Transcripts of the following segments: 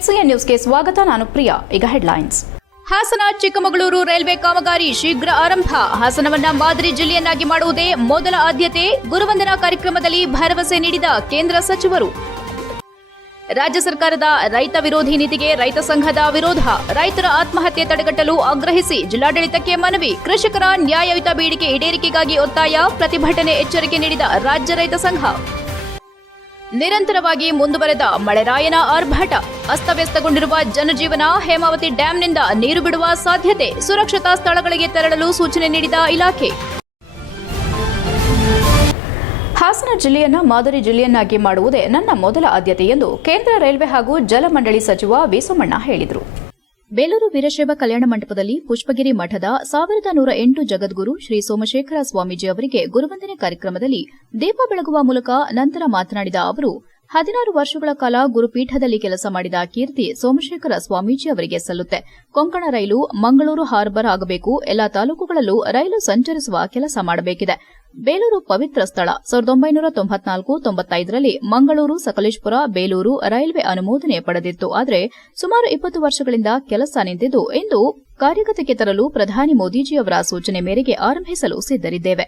HCN ನ್ಯೂಸ್ಗೆ ಸ್ವಾಗತ. ನಾನು ಪ್ರಿಯಾ. ಈಗ ಹೆಡ್ಲೈನ್ಸ್. ಹಾಸನ ಚಿಕ್ಕಮಗಳೂರು ರೈಲ್ವೆ ಕಾಮಗಾರಿ ಶೀಘ್ರ ಆರಂಭ. ಹಾಸನವನ್ನ ಮಾದರಿ ಜಿಲ್ಲೆಯನ್ನಾಗಿ ಮಾಡುವುದೇ ಮೊದಲ ಆದ್ಯತೆ. ಗುರುವಂದನಾ ಕಾರ್ಯಕ್ರಮದಲ್ಲಿ ಭರವಸೆ ನೀಡಿದ ಕೇಂದ್ರ ಸಚಿವರು. ರಾಜ್ಯ ಸರ್ಕಾರದ ರೈತ ವಿರೋಧಿ ನೀತಿಗೆ ರೈತ ಸಂಘದ ವಿರೋಧ. ರೈತರ ಆತ್ಮಹತ್ಯೆ ತಡೆಗಟ್ಟಲು ಆಗ್ರಹಿಸಿ ಜಿಲ್ಲಾಡಳಿತಕ್ಕೆ ಮನವಿ. ಕೃಷಿಕರ ನ್ಯಾಯಯುತ ಬೇಡಿಕೆ ಈಡೇರಿಕೆಗಾಗಿ ಒತ್ತಾಯ. ಪ್ರತಿಭಟನೆ ಎಚ್ಚರಿಕೆ ನೀಡಿದ ರಾಜ್ಯ ರೈತ ಸಂಘ. ನಿರಂತರವಾಗಿ ಮುಂದುವರೆದ ಮಳೆರಾಯನ ಆರ್ಭಟ. ಅಸ್ತವ್ಯಸ್ತಗೊಂಡಿರುವ ಜನಜೀವನ. ಹೇಮಾವತಿ ಡ್ಯಾಂನಿಂದ ನೀರು ಬಿಡುವ ಸಾಧ್ಯತೆ. ಸುರಕ್ಷತಾ ಸ್ಥಳಗಳಿಗೆ ತೆರಳಲು ಸೂಚನೆ ನೀಡಿದ ಇಲಾಖೆ. ಹಾಸನ ಜಿಲ್ಲೆಯನ್ನ ಮಾದರಿ ಜಿಲ್ಲೆಯನ್ನಾಗಿ ಮಾಡುವುದೇ ನನ್ನ ಮೊದಲ ಆದ್ಯತೆ ಎಂದು ಕೇಂದ್ರ ರೈಲ್ವೆ ಹಾಗೂ ಜಲಮಂಡಳಿ ಸಚಿವ ವಿ ಸೋಮಣ್ಣ ಹೇಳಿದರು. ಬೇಲೂರು ವೀರಶೈವ ಕಲ್ಯಾಣ ಮಂಟಪದಲ್ಲಿ ಪುಷ್ಪಗಿರಿ ಮಠದ 1108 ಜಗದ್ಗುರು ಶ್ರೀ ಸೋಮಶೇಖರ ಸ್ವಾಮೀಜಿ ಅವರಿಗೆ ಗುರುವಂದನೆ ಕಾರ್ಯಕ್ರಮದಲ್ಲಿ ದೀಪ ಬೆಳಗುವ ಮೂಲಕ ನಂತರ ಮಾತನಾಡಿದ ಅವರು, 16 ವರ್ಷಗಳ ಕಾಲ ಗುರುಪೀಠದಲ್ಲಿ ಕೆಲಸ ಮಾಡಿದ ಕೀರ್ತಿ ಸೋಮಶೇಖರ ಸ್ವಾಮೀಜಿ ಅವರಿಗೆ ಸಲ್ಲುತ್ತೆ. ಕೊಂಕಣ ರೈಲು ಮಂಗಳೂರು ಹಾರ್ಬರ್ ಆಗಬೇಕು. ಎಲ್ಲಾ ತಾಲೂಕುಗಳಲ್ಲೂ ರೈಲು ಸಂಚರಿಸುವ ಕೆಲಸ ಮಾಡಬೇಕಿದೆ. ಬೇಲೂರು ಪವಿತ್ರ ಸ್ಥಳ. 1994-95ರಲ್ಲಿ ಮಂಗಳೂರು, ಸಕಲೇಶಪುರ, ಬೇಲೂರು ರೈಲ್ವೆ ಅನುಮೋದನೆ ಪಡೆದಿತ್ತು. ಆದರೆ ಸುಮಾರು 20 ವರ್ಷಗಳಿಂದ ಕೆಲಸ ನಿಂತಿದ್ದು ಇಂದು ಕಾರ್ಯಗತಕ್ಕೆ ತರಲು ಪ್ರಧಾನಿ ಮೋದಿಜಿಯವರ ಸೂಚನೆ ಮೇರೆಗೆ ಆರಂಭಿಸಲು ಸಿದ್ದರಿದ್ದೇವೆ.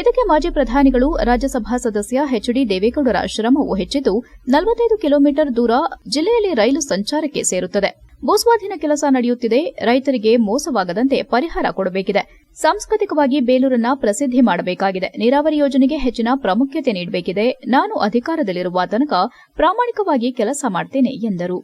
ಇದಕ್ಕೆ ಮಾಜಿ ಪ್ರಧಾನಿಗಳು, ರಾಜ್ಯಸಭಾ ಸದಸ್ಯ ಎಚ್.ಡಿ. ದೇವೇಗೌಡರ ಶ್ರಮವೂ ಹೆಚ್ಚಿದ್ದು 45 ಕಿಲೋಮೀಟರ್ ದೂರ ಜಿಲ್ಲೆಯಲ್ಲಿ ರೈಲು ಸಂಚಾರಕ್ಕೆ ಸೇರುತ್ತದೆ. ಭೂಸ್ವಾಧೀನ ಕೆಲಸ ನಡೆಯುತ್ತಿದೆ. ರೈತರಿಗೆ ಮೋಸವಾಗದಂತೆ ಪರಿಹಾರ ಕೊಡಬೇಕಿದೆ. ಸಾಂಸ್ಕೃತಿಕವಾಗಿ ಬೇಲೂರನ್ನ ಪ್ರಸಿದ್ಧಿ ಮಾಡಬೇಕಾಗಿದೆ. ನೀರಾವರಿ ಯೋಜನೆಗೆ ಹೆಚ್ಚಿನ ಪ್ರಾಮುಖ್ಯತೆ ನೀಡಬೇಕಿದೆ. ನಾನು ಅಧಿಕಾರದಲ್ಲಿರುವ ತನಕ ಪ್ರಾಮಾಣಿಕವಾಗಿ ಕೆಲಸ ಮಾಡ್ತೇನೆ ಎಂದರು.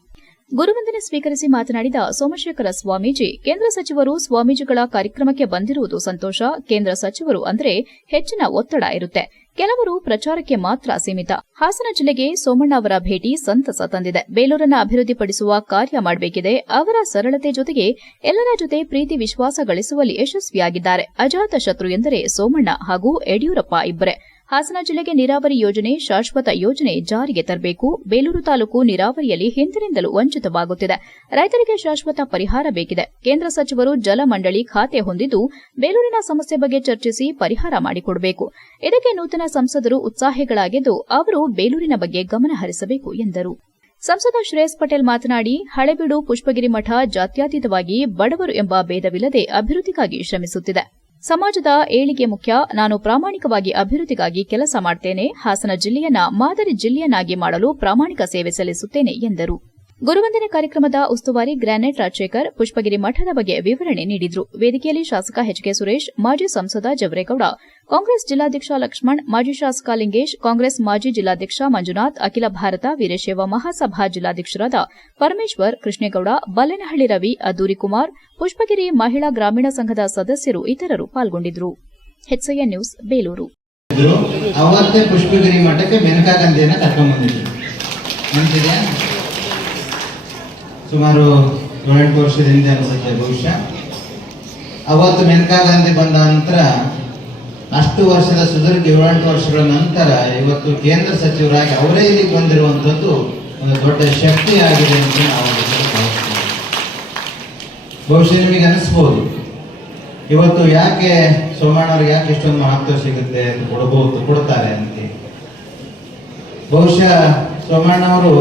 ಗುರುವಂದನೆ ಸ್ವೀಕರಿಸಿ ಮಾತನಾಡಿದ ಸೋಮಶೇಖರ ಸ್ವಾಮೀಜಿ, ಕೇಂದ್ರ ಸಚಿವರು ಸ್ವಾಮೀಜಿಗಳ ಕಾರ್ಯಕ್ರಮಕ್ಕೆ ಬಂದಿರುವುದು ಸಂತೋಷ. ಕೇಂದ್ರ ಸಚಿವರು ಅಂದರೆ ಹೆಚ್ಚಿನ ಒತ್ತಡ ಇರುತ್ತೆ. ಕೆಲವರು ಪ್ರಚಾರಕ್ಕೆ ಮಾತ್ರ ಸೀಮಿತ. ಹಾಸನ ಜಿಲ್ಲೆಗೆ ಸೋಮಣ್ಣ ಅವರ ಭೇಟಿ ಸಂತಸ ತಂದಿದೆ. ಬೇಲೂರನ್ನ ಅಭಿವೃದ್ಧಿಪಡಿಸುವ ಕಾರ್ಯ ಮಾಡಬೇಕಿದೆ. ಅವರ ಸರಳತೆ ಜೊತೆಗೆ ಎಲ್ಲರ ಜೊತೆ ಪ್ರೀತಿ ವಿಶ್ವಾಸ ಗಳಿಸುವಲ್ಲಿ ಯಶಸ್ವಿಯಾಗಿದ್ದಾರೆ. ಅಜಾತ ಶತ್ರು ಎಂದರೆ ಸೋಮಣ್ಣ ಹಾಗೂ ಯಡಿಯೂರಪ್ಪ ಇಬ್ಬರೇ. ಹಾಸನ ಜಿಲ್ಲೆಗೆ ನೀರಾವರಿ ಯೋಜನೆ, ಶಾಶ್ವತ ಯೋಜನೆ ಜಾರಿಗೆ ತರಬೇಕು. ಬೇಲೂರು ತಾಲೂಕು ನೀರಾವರಿಯಲ್ಲಿ ಹಿಂದಿನಿಂದಲೂ ವಂಚಿತವಾಗುತ್ತಿದೆ. ರೈತರಿಗೆ ಶಾಶ್ವತ ಪರಿಹಾರ ಬೇಕಿದೆ. ಕೇಂದ್ರ ಸಚಿವರು ಜಲಮಂಡಳಿ ಖಾತೆ ಹೊಂದಿದ್ದು ಬೇಲೂರಿನ ಸಮಸ್ಯೆ ಬಗ್ಗೆ ಚರ್ಚಿಸಿ ಪರಿಹಾರ ಮಾಡಿಕೊಡಬೇಕು. ಇದಕ್ಕೆ ನೂತನ ಸಂಸದರು ಉತ್ಸಾಹಿಗಳಾಗಿದ್ದು ಅವರು ಬೇಲೂರಿನ ಬಗ್ಗೆ ಗಮನ ಹರಿಸಬೇಕು ಎಂದರು. ಸಂಸದ ಶ್ರೇಯಸ್ ಪಟೇಲ್ ಮಾತನಾಡಿ, ಹಳೆಬೀಡು ಪುಷ್ಪಗಿರಿ ಮಠ ಜಾತ್ಯತೀತವಾಗಿ ಬಡವರು ಎಂಬ ಭೇದವಿಲ್ಲದೆ ಅಭಿವೃದ್ಧಿಗಾಗಿ ಶ್ರಮಿಸುತ್ತಿದೆ. ಸಮಾಜದ ಏಳಿಗೆ ಮುಖ್ಯ. ನಾನು ಪ್ರಾಮಾಣಿಕವಾಗಿ ಅಭಿವೃದ್ಧಿಗಾಗಿ ಕೆಲಸ ಮಾಡ್ತೇನೆ. ಹಾಸನ ಜಿಲ್ಲೆಯನ್ನ ಮಾದರಿ ಜಿಲ್ಲೆಯನ್ನಾಗಿ ಮಾಡಲು ಪ್ರಾಮಾಣಿಕ ಸೇವೆ ಸಲ್ಲಿಸುತ್ತೇನೆ ಎಂದರು. ಗುರುವಂದನೆ ಕಾರ್ಯಕ್ರಮದ ಉಸ್ತುವಾರಿ ಗ್ರಾನೆಟ್ ರಾಜಶೇಖರ್ ಪುಷ್ಪಗಿರಿ ಮಠದ ಬಗ್ಗೆ ವಿವರಣೆ ನೀಡಿದರು. ವೇದಿಕೆಯಲ್ಲಿ ಶಾಸಕ ಎಚ್.ಕೆ. ಸುರೇಶ್, ಮಾಜಿ ಸಂಸದ ಜವರೇಗೌಡ, ಕಾಂಗ್ರೆಸ್ ಜಿಲ್ಲಾಧ್ಯಕ್ಷ ಲಕ್ಷ್ಮಣ್, ಮಾಜಿ ಶಾಸಕ ಲಿಂಗೇಶ್, ಕಾಂಗ್ರೆಸ್ ಮಾಜಿ ಜಿಲ್ಲಾಧ್ಯಕ್ಷ ಮಂಜುನಾಥ್, ಅಖಿಲ ಭಾರತ ವೀರಶೈವ ಮಹಾಸಭಾ ಜಿಲ್ಲಾಧ್ಯಕ್ಷರಾದ ಪರಮೇಶ್ವರ್, ಕೃಷ್ಣೇಗೌಡ, ಬಲ್ಲೇನಹಳ್ಳಿ ರವಿ, ಅದ್ದೂರಿ ಕುಮಾರ್, ಪುಷ್ಪಗಿರಿ ಮಹಿಳಾ ಗ್ರಾಮೀಣ ಸಂಘದ ಸದಸ್ಯರು ಇತರರು ಪಾಲ್ಗೊಂಡಿದ್ದರು. HCN news, Belur. ಅವತ್ತೇ ಪುಷ್ಪಗಿರಿ ಮಠಕ್ಕೆ ಮೆನಕಾ ಗಾಂಧಿಯನ್ನ ಕರ್ಕೊಂಡ್ಬಂದಿದ್ರು. ಸುಮಾರು 7-8 ವರ್ಷದ ಹಿಂದೆ ಅನಿಸುತ್ತೆ ಬಹುಶಃ. ಅವತ್ತು ಮೆನಕಾ ಗಾಂಧಿ ಬಂದ ನಂತರ ಅಷ್ಟು ವರ್ಷದ ಸುದೀರ್ಘ 7-8 ವರ್ಷಗಳ ನಂತರ ಇವತ್ತು ಕೇಂದ್ರ ಸಚಿವರಾಗಿ ಅವರೇ ಇಲ್ಲಿಗೆ ಬಂದಿರುವಂಥದ್ದು ಒಂದು ದೊಡ್ಡ ಶಕ್ತಿ ಆಗಿದೆ ಅಂತ ನಾವು ಬಹುಶಃ ನಿಮಗೆ ಅನಿಸ್ಬೋದು, ಇವತ್ತು ಯಾಕೆ ಸೋಮಣ್ಣವ್ರಿಗೆ ಯಾಕೆ ಇಷ್ಟೊಂದು ಮಹತ್ವ ಸಿಗುತ್ತೆ ಕೊಡ್ತಾರೆ ಅಂತ. ಬಹುಶಃ ಸೋಮಣ್ಣವರು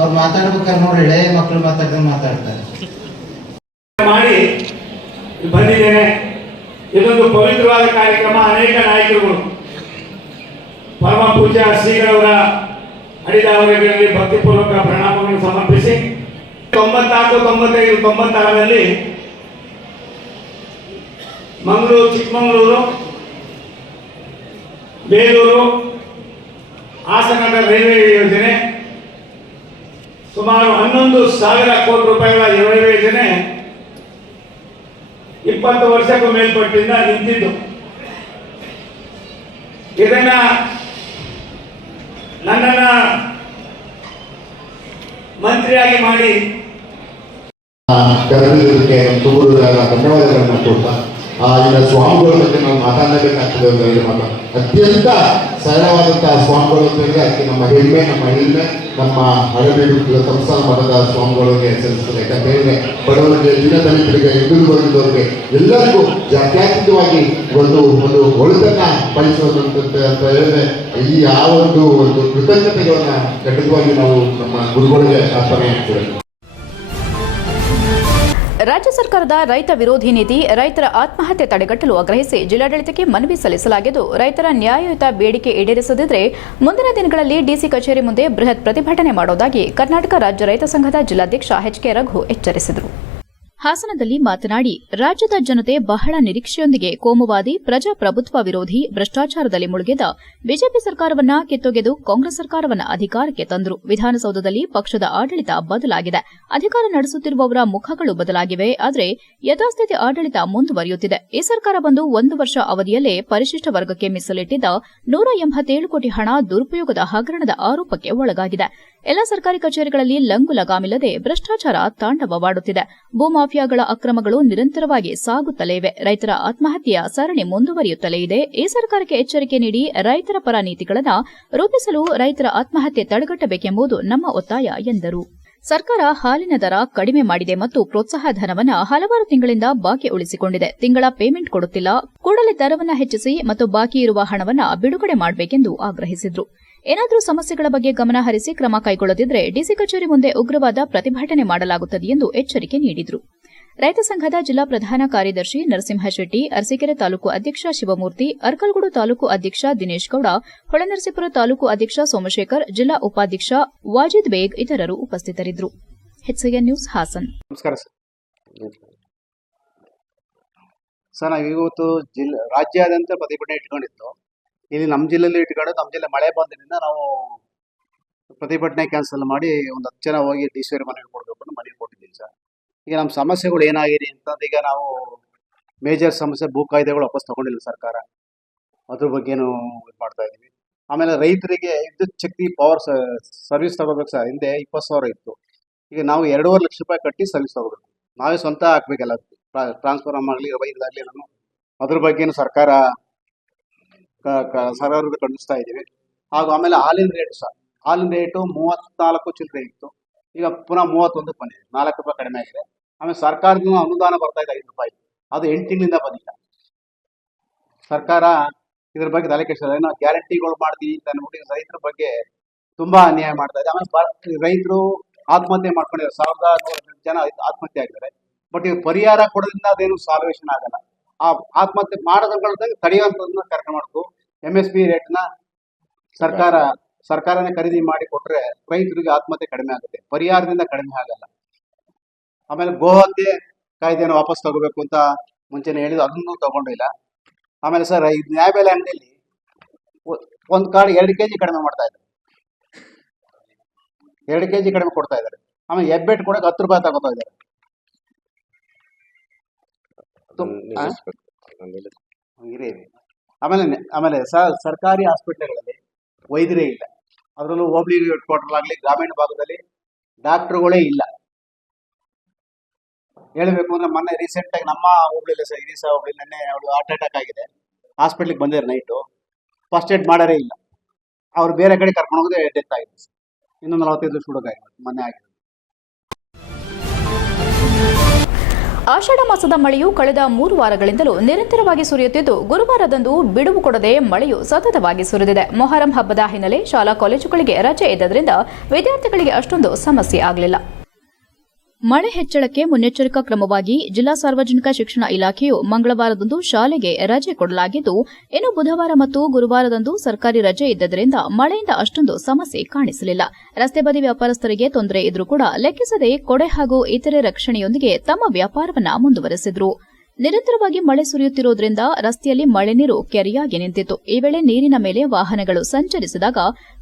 ಅವ್ರು ಮಾತಾಡ್ಬೇಕಾದ್ರೆ ನೋಡಿ ಎಳೆ ಮಕ್ಕಳು ಮಾತಾಡ್ತಾರೆ ಮಾಡಿ ಬಂದಿದ್ದೇನೆ. ಇದೊಂದು ಪವಿತ್ರವಾದ ಕಾರ್ಯಕ್ರಮ. ಅನೇಕ ನಾಯಕರುಗಳು ಪರಮ ಪೂಜ್ಯ ಶ್ರೀಗಳವರ ಅಡಿದಾವರೆಗಳಲ್ಲಿ ಭಕ್ತಿಪೂರ್ವಕ ಪ್ರಣಾಮಗಳನ್ನು ಸಮರ್ಪಿಸಿ 94, 95, 96ರಲ್ಲಿ ಮಂಗಳೂರು, ಚಿಕ್ಕಮಗಳೂರು, ಬೇಲೂರು, ಹಾಸನದ ರೈಲ್ವೆ ಯೋಜನೆ ಸುಮಾರು 11,000 ಕೋಟಿ ರೂಪಾಯಿಗಳ ರೈಲ್ವೆ ಯೋಜನೆ 20 ವರ್ಷಕ್ಕೂ ಮೇಲ್ಪಟ್ಟಿಂದ ನಿಂತಿದ್ದು. ಇದನ್ನ ನನ್ನನ್ನ ಮಂತ್ರಿಯಾಗಿ ಮಾಡಿ ಕರೆದಿದ್ದಕ್ಕೆ ಧನ್ಯವಾದಗಳನ್ನು ಕೊಡ್ತಾ ಇನ್ನು ಸ್ವಾಮಿಗಳ ಬಗ್ಗೆ ನಾವು ಮಾತಾಡಬೇಕಾಗ್ತದೆ ಅಂತ ಅತ್ಯಂತ ಸರಳವಾದಂತಹ ಸ್ವಾಮಿಗಳು ಅಂತಂದ್ರೆ ಅದಕ್ಕೆ ನಮ್ಮ ಹೆಮ್ಮೆ, ನಮ್ಮ ಹಳೆಬೀಡು ಸಂಸ್ಥಾನ ಮಠದ ಸ್ವಾಮಿಗಳಿಗೆ ಸಲ್ಲಿಸ್ತದೆ. ಯಾಕಂತ ಹೇಳಿದ್ರೆ ಬಡವರಿಗೆ, ದೀನದಲಿತರಿಗೆ, ಹಿಂದುಳಿದ ವರ್ಗದವರಿಗೆ ಎಲ್ಲರಿಗೂ ಜಾತ್ಯತೀತವಾಗಿ ಒಂದು ಒಳಿತನ್ನ ಬಯಸುವಂತ ಅಂತ ಹೇಳಿದ್ರೆ ಈ ಆ ಒಂದು ಕೃತಜ್ಞತೆಗಳನ್ನ ಖಂಡಿತವಾಗಿ ನಾವು ನಮ್ಮ ಗುರುಗಳಿಗೆ ಅರ್ಪಣೆ ಆಗ್ತದೆ. ರಾಜ್ಯ ಸರ್ಕಾರದ ರೈತ ವಿರೋಧಿ ನೀತಿ ರೈತರ ಆತ್ಮಹತ್ಯೆ ತಡೆಗಟ್ಟಲು ಆಗ್ರಹಿಸಿ ಜಿಲ್ಲಾಡಳಿತಕ್ಕೆ ಮನವಿ ಸಲ್ಲಿಸಲಾಗಿದ್ದು, ರೈತರ ನ್ಯಾಯಯುತ ಬೇಡಿಕೆ ಈಡೇರಿಸದಿದ್ದರೆ ಮುಂದಿನ ದಿನಗಳಲ್ಲಿ ಡಿಸಿ ಕಚೇರಿ ಮುಂದೆ ಬೃಹತ್ ಪ್ರತಿಭಟನೆ ಮಾಡುವುದಾಗಿ ಕರ್ನಾಟಕ ರಾಜ್ಯ ರೈತ ಸಂಘದ ಜಿಲ್ಲಾಧ್ಯಕ್ಷ ಎಚ್ಕೆ ರಘು ಎಚ್ಚರಿಸಿದರು. ಹಾಸನದಲ್ಲಿ ಮಾತನಾಡಿ, ರಾಜ್ಯದ ಜನತೆ ಬಹಳ ನಿರೀಕ್ಷೆಯೊಂದಿಗೆ ಕೋಮುವಾದಿ, ಪ್ರಜಾಪ್ರಭುತ್ವ ವಿರೋಧಿ, ಭ್ರಷ್ಟಾಚಾರದಲ್ಲಿ ಮುಳುಗಿದ ಬಿಜೆಪಿ ಸರ್ಕಾರವನ್ನ ಕಿತ್ತೊಗೆದು ಕಾಂಗ್ರೆಸ್ ಸರ್ಕಾರವನ್ನ ಅಧಿಕಾರಕ್ಕೆ ತಂದರು. ವಿಧಾನಸೌಧದಲ್ಲಿ ಪಕ್ಷದ ಆಡಳಿತ ಬದಲಾಗಿದೆ, ಅಧಿಕಾರ ನಡೆಸುತ್ತಿರುವವರ ಮುಖಗಳು ಬದಲಾಗಿವೆ. ಆದರೆ ಯಥಾಸ್ಥಿತಿ ಆಡಳಿತ ಮುಂದುವರಿಯುತ್ತಿದೆ. ಈ ಸರ್ಕಾರ ಬಂದು 1 ವರ್ಷ ಅವಧಿಯಲ್ಲೇ ಪರಿಶಿಷ್ಟ ವರ್ಗಕ್ಕೆ ಮೀಸಲಿಟ್ಟಿದ್ದ 187 ಕೋಟಿ ಹಣ ದುರುಪಯೋಗದ ಹಗರಣದ ಆರೋಪಕ್ಕೆ ಒಳಗಾಗಿದೆ. ಎಲ್ಲ ಸರ್ಕಾರಿ ಕಚೇರಿಗಳಲ್ಲಿ ಲಂಗು ಲಗಾಮಿಲ್ಲದೆ ಭ್ರಷ್ಟಾಚಾರ ತಾಂಡವವಾಡುತ್ತಿದೆ. ಭೂಮಾಫಿಯಾಗಳ ಅಕ್ರಮಗಳು ನಿರಂತರವಾಗಿ ಸಾಗುತ್ತಲೇ ಇವೆ. ರೈತರ ಆತ್ಮಹತ್ಯೆಯ ಸರಣಿ ಮುಂದುವರಿಯುತ್ತಲೇ ಇದೆ. ಈ ಸರ್ಕಾರಕ್ಕೆ ಎಚ್ಚರಿಕೆ ನೀಡಿ ರೈತರ ಪರ ನೀತಿಗಳನ್ನು ರೂಪಿಸಲು ರೈತರ ಆತ್ಮಹತ್ಯೆ ತಡೆಗಟ್ಟಬೇಕೆಂಬುದು ನಮ್ಮ ಒತ್ತಾಯ ಎಂದರು. ಸರ್ಕಾರ ಹಾಲಿನ ದರ ಕಡಿಮೆ ಮಾಡಿದೆ ಮತ್ತು ಪ್ರೋತ್ಸಾಹ ಧನವನ್ನು ಹಲವಾರು ತಿಂಗಳಿಂದ ಬಾಕಿ ಉಳಿಸಿಕೊಂಡಿದೆ. ತಿಂಗಳ ಪೇಮೆಂಟ್ ಕೊಡುತ್ತಿಲ್ಲ. ಕೂಡಲೇ ದರವನ್ನು ಹೆಚ್ಚಿಸಿ ಮತ್ತು ಬಾಕಿ ಇರುವ ಹಣವನ್ನು ಬಿಡುಗಡೆ ಮಾಡಬೇಕೆಂದು ಆಗ್ರಹಿಸಿದರು. ಏನಾದರೂ ಸಮಸ್ಯೆಗಳ ಬಗ್ಗೆ ಗಮನ ಹರಿಸಿ ಕ್ರಮ ಕೈಗೊಳ್ಳದಿದ್ದರೆ ಡಿಸಿ ಕಚೇರಿ ಮುಂದೆ ಉಗ್ರವಾದ ಪ್ರತಿಭಟನೆ ಮಾಡಲಾಗುತ್ತದೆ ಎಂದು ಎಚ್ಚರಿಕೆ ನೀಡಿದರು. ರೈತ ಸಂಘದ ಜಿಲ್ಲಾ ಪ್ರಧಾನ ಕಾರ್ಯದರ್ಶಿ ನರಸಿಂಹಶೆಟ್ಟಿ, ಅರಸೀಕೆರೆ ತಾಲೂಕು ಅಧ್ಯಕ್ಷ ಶಿವಮೂರ್ತಿ, ಅರ್ಕಲಗೂಡು ತಾಲೂಕು ಅಧ್ಯಕ್ಷ ದಿನೇಶ್ ಗೌಡ, ಹೊಳೆನರಸೀಪುರ ತಾಲೂಕು ಅಧ್ಯಕ್ಷ ಸೋಮಶೇಖರ್, ಜಿಲ್ಲಾ ಉಪಾಧ್ಯಕ್ಷ ವಾಜಿದ್ ಬೇಗ್ ಇತರರು ಉಪಸ್ಥಿತರಿದ್ದರು. HCN news Hassan. ನಮಸ್ಕಾರ ಸರ್. ನಾವು ಇವತ್ತು ರಾಜ್ಯಾದ್ಯಂತ ಪ್ರತಿಭಟನೆ ಇಟ್ಕೊಂಡಿತ್ತು. ಇಲ್ಲಿ ನಮ್ಮ ಜಿಲ್ಲೆಯಲ್ಲಿ ಇಟ್ಕೊಂಡು, ನಮ್ಮ ಜಿಲ್ಲೆ ಮಳೆ ಬಂದಿದ್ದರಿಂದ ನಾವು ಪ್ರತಿಭಟನೆ ಕ್ಯಾನ್ಸಲ್ ಮಾಡಿ ಒಂದು 10 ಜನ ಹೋಗಿ ಡಿ.ಸಿ ಮನೆಗೆ ಕೊಡಬೇಕು ಅಂತ ಮನೆಗೆ ಕೊಟ್ಟಿದ್ದೀವಿ ಸರ್. ಈಗ ನಮ್ಮ ಸಮಸ್ಯೆಗಳು ಏನಾಗಿದೆ ಅಂತಂದ್ರೆ, ಈಗ ನಾವು ಮೇಜರ್ ಸಮಸ್ಯೆ ಭೂ ಕಾಯ್ದೆಗಳು ವಾಪಸ್ ತಗೊಂಡಿಲ್ಲ ಸರ್ಕಾರ, ಅದ್ರ ಬಗ್ಗೆನೂ ಇದು ಮಾಡ್ತಾ ಇದೀವಿ. ಆಮೇಲೆ ರೈತರಿಗೆ ವಿದ್ಯುತ್ ಶಕ್ತಿ ಪವರ್ ಸರ್ವಿಸ್ ತಗೋಬೇಕು ಸರ್. ಹಿಂದೆ 20,000 ಇತ್ತು, ಈಗ ನಾವು 2.5 ಲಕ್ಷ ರೂಪಾಯಿ ಕಟ್ಟಿ ಸರ್ವಿಸ್ ತಗೋಬೇಕು. ನಾವೇ ಸ್ವಂತ ಹಾಕ್ಬೇಕಲ್ಲ, ಟ್ರಾನ್ಸ್ಫಾರ್ಮ್ ಆಗಲಿ ವೈರ್ದಾಗಲಿ. ನಾನು ಅದ್ರ ಬಗ್ಗೆನೂ ಸರ್ಕಾರ ಖಂಡಿಸ್ತಾ ಇದ್ದೀವಿ. ಹಾಗೂ ಆಮೇಲೆ ಹಾಲಿನ ರೇಟ್ ಸಹ, ಹಾಲಿನ ರೇಟು 34 ಚಿಲ್ಲರೆ ಇತ್ತು, ಈಗ ಪುನಃ 31 ಬಂದಿದೆ, 4 ರೂಪಾಯಿ ಕಡಿಮೆ ಆಗಿದೆ. ಆಮೇಲೆ ಸರ್ಕಾರದಿಂದ ಅನುದಾನ ಬರ್ತಾ ಇದೆ 5 ರೂಪಾಯಿ, ಅದು 8 ತಿಂಗಳಿಂದ ಬಂದಿಲ್ಲ. ಸರ್ಕಾರ ಇದ್ರ ಬಗ್ಗೆ ತಲೆ ಕೆಡಿಸಿಲ್ಲ. ಏನೋ ಗ್ಯಾರಂಟಿಗಳು ಮಾಡ್ತೀವಿ ಅಂತ ಅಂದ್ಬಿಟ್ಟು ರೈತರ ಬಗ್ಗೆ ತುಂಬಾ ಅನ್ಯಾಯ ಮಾಡ್ತಾ ಇದೆ. ಆಮೇಲೆ ರೈತರು ಆತ್ಮಹತ್ಯೆ ಮಾಡ್ಕೊಂಡಿದ್ದಾರೆ, 1,100 ಜನ ಆತ್ಮಹತ್ಯೆ ಆಗಿದ್ದಾರೆ. ಬಟ್ ಇವ್ರು ಪರಿಹಾರ ಕೊಡೋದ್ರಿಂದ ಅದೇನು ಸಾಲ್ವೇಷನ್ ಆಗಲ್ಲ. ಆ ಆತ್ಮಹತ್ಯೆ ಮಾಡೋದ್ರಿಂದ ತಡೆಯುವಂಥದ್ದನ್ನ ಕರೆಕ್ಟ್ ಮಾಡ್ತು. MSP ರೇಟ್ನ ಸರ್ಕಾರನೇ ಖರೀದಿ ಮಾಡಿ ಕೊಟ್ರೆ ರೈತರಿಗೆ ಆತ್ಮಹತ್ಯೆ ಕಡಿಮೆ ಆಗುತ್ತೆ, ಪರಿಹಾರದಿಂದ ಕಡಿಮೆ ಆಗಲ್ಲ. ಆಮೇಲೆ ಗೋಹತ್ಯೆ ಕಾಯ್ದೆಯನ್ನು ವಾಪಸ್ ತಗೋಬೇಕು ಅಂತ ಮುಂಚೆನೆ ಹೇಳಿದ್ರು, ಅದನ್ನು ತಗೊಂಡಿಲ್ಲ. ಆಮೇಲೆ ಸರ್, ಈ ನ್ಯಾಯಬೆಲೆ ಅಂಗಡಿಯಲ್ಲಿ ಒಂದು ಕಾರ್ಡ್ 2 kg ಕಡಿಮೆ ಮಾಡ್ತಾ ಇದ್ದಾರೆ, 2 kg ಕಡಿಮೆ ಕೊಡ್ತಾ ಇದ್ದಾರೆ. ಆಮೇಲೆ ಹೆಬ್ಬೆಟ್ಟು ಕೊಡಕ್ಕೆ 10 ರೂಪಾಯಿ ತಗೋತಾ ಇದ್ದಾರೆ. ಆಮೇಲೆ ಸರ್ಕಾರಿ ಹಾಸ್ಪಿಟಲ್ಗಳಲ್ಲಿ ವೈದ್ಯರೇ ಇಲ್ಲ, ಅದರಲ್ಲೂ ಹೋಬಳಿ ಹೆಡ್ ಕ್ವಾರ್ಟರ್ ಆಗಲಿ ಗ್ರಾಮೀಣ ಭಾಗದಲ್ಲಿ ಡಾಕ್ಟರ್ಗಳೇ ಇಲ್ಲ. ಹೇಳಬೇಕು ಅಂದ್ರೆ ಮೊನ್ನೆ ರೀಸೆಂಟ್ ಆಗಿ ನಮ್ಮ ಹೋಬಳಿಯಲ್ಲಿ ಸರ್, ಇರಿಸಾ ಹೋಬಳಿ, ನೆನ್ನೆ ಅವಳು ಹಾರ್ಟ್ ಅಟ್ಯಾಕ್ ಆಗಿದೆ, ಹಾಸ್ಪಿಟ್ಲಿಗೆ ಬಂದಿದ್ದಾರೆ. ನೈಟು ಫಸ್ಟ್ ಏಡ್ ಮಾಡಾರೇ ಇಲ್ಲ, ಅವ್ರು ಬೇರೆ ಕಡೆ ಕರ್ಕೊಂಡು ಹೋಗದೆ ಡೆತ್ ಆಗಿದೆ. ಇನ್ನೂ 45 ದಿವಸ ಹುಡುಗಾಗಿದೆ, ಮೊನ್ನೆ ಆಗಿದೆ. ಆಷಾಢ ಮಾಸದ ಮಳೆಯು ಕಳೆದ 3 ವಾರಗಳಿಂದಲೂ ನಿರಂತರವಾಗಿ ಸುರಿಯುತ್ತಿದ್ದು, ಗುರುವಾರದಂದು ಬಿಡುವು ಕೊಡದೆ ಮಳೆಯು ಸತತವಾಗಿ ಸುರಿದಿದೆ. ಮೊಹರಂ ಹಬ್ಬದ ಹಿನ್ನೆಲೆ ಶಾಲಾ ಕಾಲೇಜುಗಳಿಗೆ ರಜೆ ಇದ್ದರಿಂದ ವಿದ್ಯಾರ್ಥಿಗಳಿಗೆ ಅಷ್ಟೊಂದು ಸಮಸ್ಯೆ ಆಗಲಿಲ್ಲ. ಮಳೆ ಹೆಚ್ಚಳಕ್ಕೆ ಮುನ್ನೆಚ್ಚರಿಕಾ ಕ್ರಮವಾಗಿ ಜಿಲ್ಲಾ ಸಾರ್ವಜನಿಕ ಶಿಕ್ಷಣ ಇಲಾಖೆಯು ಮಂಗಳವಾರದಂದು ಶಾಲೆಗೆ ರಜೆ ಕೊಡಲಾಗಿದ್ದು, ಇನ್ನು ಬುಧವಾರ ಮತ್ತು ಗುರುವಾರದಂದು ಸರ್ಕಾರಿ ರಜೆ ಇದ್ದರಿಂದ ಮಳೆಯಿಂದ ಅಷ್ಟೊಂದು ಸಮಸ್ಯೆ ಕಾಣಿಸಲಿಲ್ಲ. ರಸ್ತೆ ಬದಿ ವ್ಯಾಪಾರಸ್ಥರಿಗೆ ತೊಂದರೆ ಇದ್ರೂ ಕೂಡ ಲೆಕ್ಕಿಸದೆ ಕೊಡೆ ಹಾಗೂ ಇತರೆ ರಕ್ಷಣೆಯೊಂದಿಗೆ ತಮ್ಮ ವ್ಯಾಪಾರವನ್ನು ಮುಂದುವರೆಸಿದ್ರು. ನಿರಂತರವಾಗಿ ಮಳೆ ಸುರಿಯುತ್ತಿರುವುದರಿಂದ ರಸ್ತೆಯಲ್ಲಿ ಮಳೆ ನೀರು ಕೆರೆಯಾಗಿ ನಿಂತಿತ್ತು. ಈ ವೇಳೆ ನೀರಿನ ಮೇಲೆ ವಾಹನಗಳು ಸಂಚರಿಸಿದಾಗ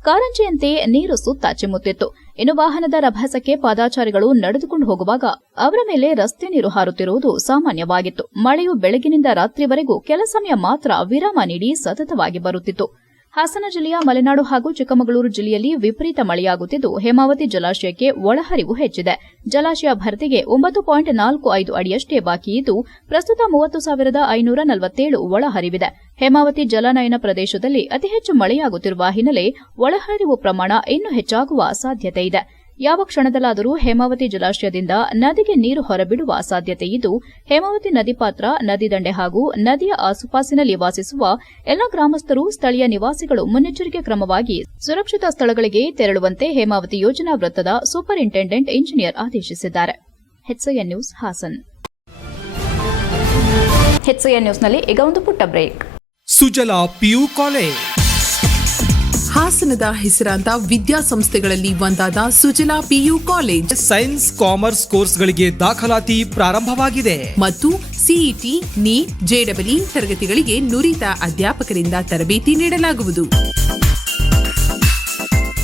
ಕಾರಂಜಿಯಂತೆ ನೀರು ಸುತ್ತ ಚಿಮ್ಮುತ್ತಿತ್ತು. ಇನ್ನು ವಾಹನದ ರಭಸಕ್ಕೆ ಪಾದಾಚಾರಿಗಳು ನಡೆದುಕೊಂಡು ಹೋಗುವಾಗ ಅವರ ಮೇಲೆ ರಸ್ತೆ ನೀರು ಹಾರುತ್ತಿರುವುದು ಸಾಮಾನ್ಯವಾಗಿತ್ತು. ಮಳೆಯು ಬೆಳಗಿನಿಂದ ರಾತ್ರಿವರೆಗೂ ಕೆಲ ಸಮಯ ಮಾತ್ರ ವಿರಾಮ ನೀಡಿ ಸತತವಾಗಿ ಬರುತ್ತಿತ್ತು. ಹಾಸನ ಜಿಲ್ಲೆಯ ಮಲೆನಾಡು ಹಾಗೂ ಚಿಕ್ಕಮಗಳೂರು ಜಿಲ್ಲೆಯಲ್ಲಿ ವಿಪರೀತ ಮಳೆಯಾಗುತ್ತಿದ್ದು, ಹೇಮಾವತಿ ಜಲಾಶಯಕ್ಕೆ ಒಳಹರಿವು ಹೆಚ್ಚಿದೆ. ಜಲಾಶಯ ಭರ್ತಿಗೆ 9.45 ಅಡಿಯಷ್ಟೇ ಬಾಕಿ ಇದ್ದು, ಪ್ರಸ್ತುತ 30,547 ಒಳಹರಿವಿದೆ. ಹೇಮಾವತಿ ಜಲನಯನ ಪ್ರದೇಶದಲ್ಲಿ ಅತಿ ಹೆಚ್ಚು ಮಳೆಯಾಗುತ್ತಿರುವ ಹಿನ್ನೆಲೆ ಒಳಹರಿವು ಪ್ರಮಾಣ ಇನ್ನೂ ಹೆಚ್ಚಾಗುವ ಸಾಧ್ಯತೆ ಇದೆ. ಯಾವ ಕ್ಷಣದಲ್ಲಾದರೂ ಹೇಮಾವತಿ ಜಲಾಶಯದಿಂದ ನದಿಗೆ ನೀರು ಹೊರಬಿಡುವ ಸಾಧ್ಯತೆ ಇದ್ದು, ಹೇಮಾವತಿ ನದಿ ಪಾತ್ರ, ನದಿ ದಂಡೆ ಹಾಗೂ ನದಿಯ ಆಸುಪಾಸಿನಲ್ಲಿ ವಾಸಿಸುವ ಎಲ್ಲ ಗ್ರಾಮಸ್ಥರು, ಸ್ಥಳೀಯ ನಿವಾಸಿಗಳು ಮುನ್ನೆಚ್ಚರಿಕೆ ಕ್ರಮವಾಗಿ ಸುರಕ್ಷಿತ ಸ್ಥಳಗಳಿಗೆ ತೆರಳುವಂತೆ ಹೇಮಾವತಿ ಯೋಜನಾ ವೃತ್ತದ ಸೂಪರಿಂಟೆಂಡೆಂಟ್ ಇಂಜಿನಿಯರ್ ಆದೇಶಿಸಿದ್ದಾರೆ. HCN news Hassan. HCN ನ್ಯೂಸ್ನಲ್ಲಿ ಈಗ ಒಂದು ಪುಟ್ಟ ಬ್ರೇಕ್. ಸುಜಲಾ ಪಿಯು ಕಾಲೇಜ್ ಹಾಸನದ ಹೆಸರಾಂತ ವಿದ್ಯಾಸಂಸ್ಥೆಗಳಲ್ಲಿ ಒಂದಾದ Sujala PU college science commerce ಕೋರ್ಸ್ಗಳಿಗೆ ದಾಖಲಾತಿ ಪ್ರಾರಂಭವಾಗಿದೆ ಮತ್ತು ಸಿಇಟಿ, ನೀಟ್, ಜೆಡಬ್ಲ್ಇ ತರಗತಿಗಳಿಗೆ ನುರಿತ ಅಧ್ಯಾಪಕರಿಂದ ತರಬೇತಿ ನೀಡಲಾಗುವುದು.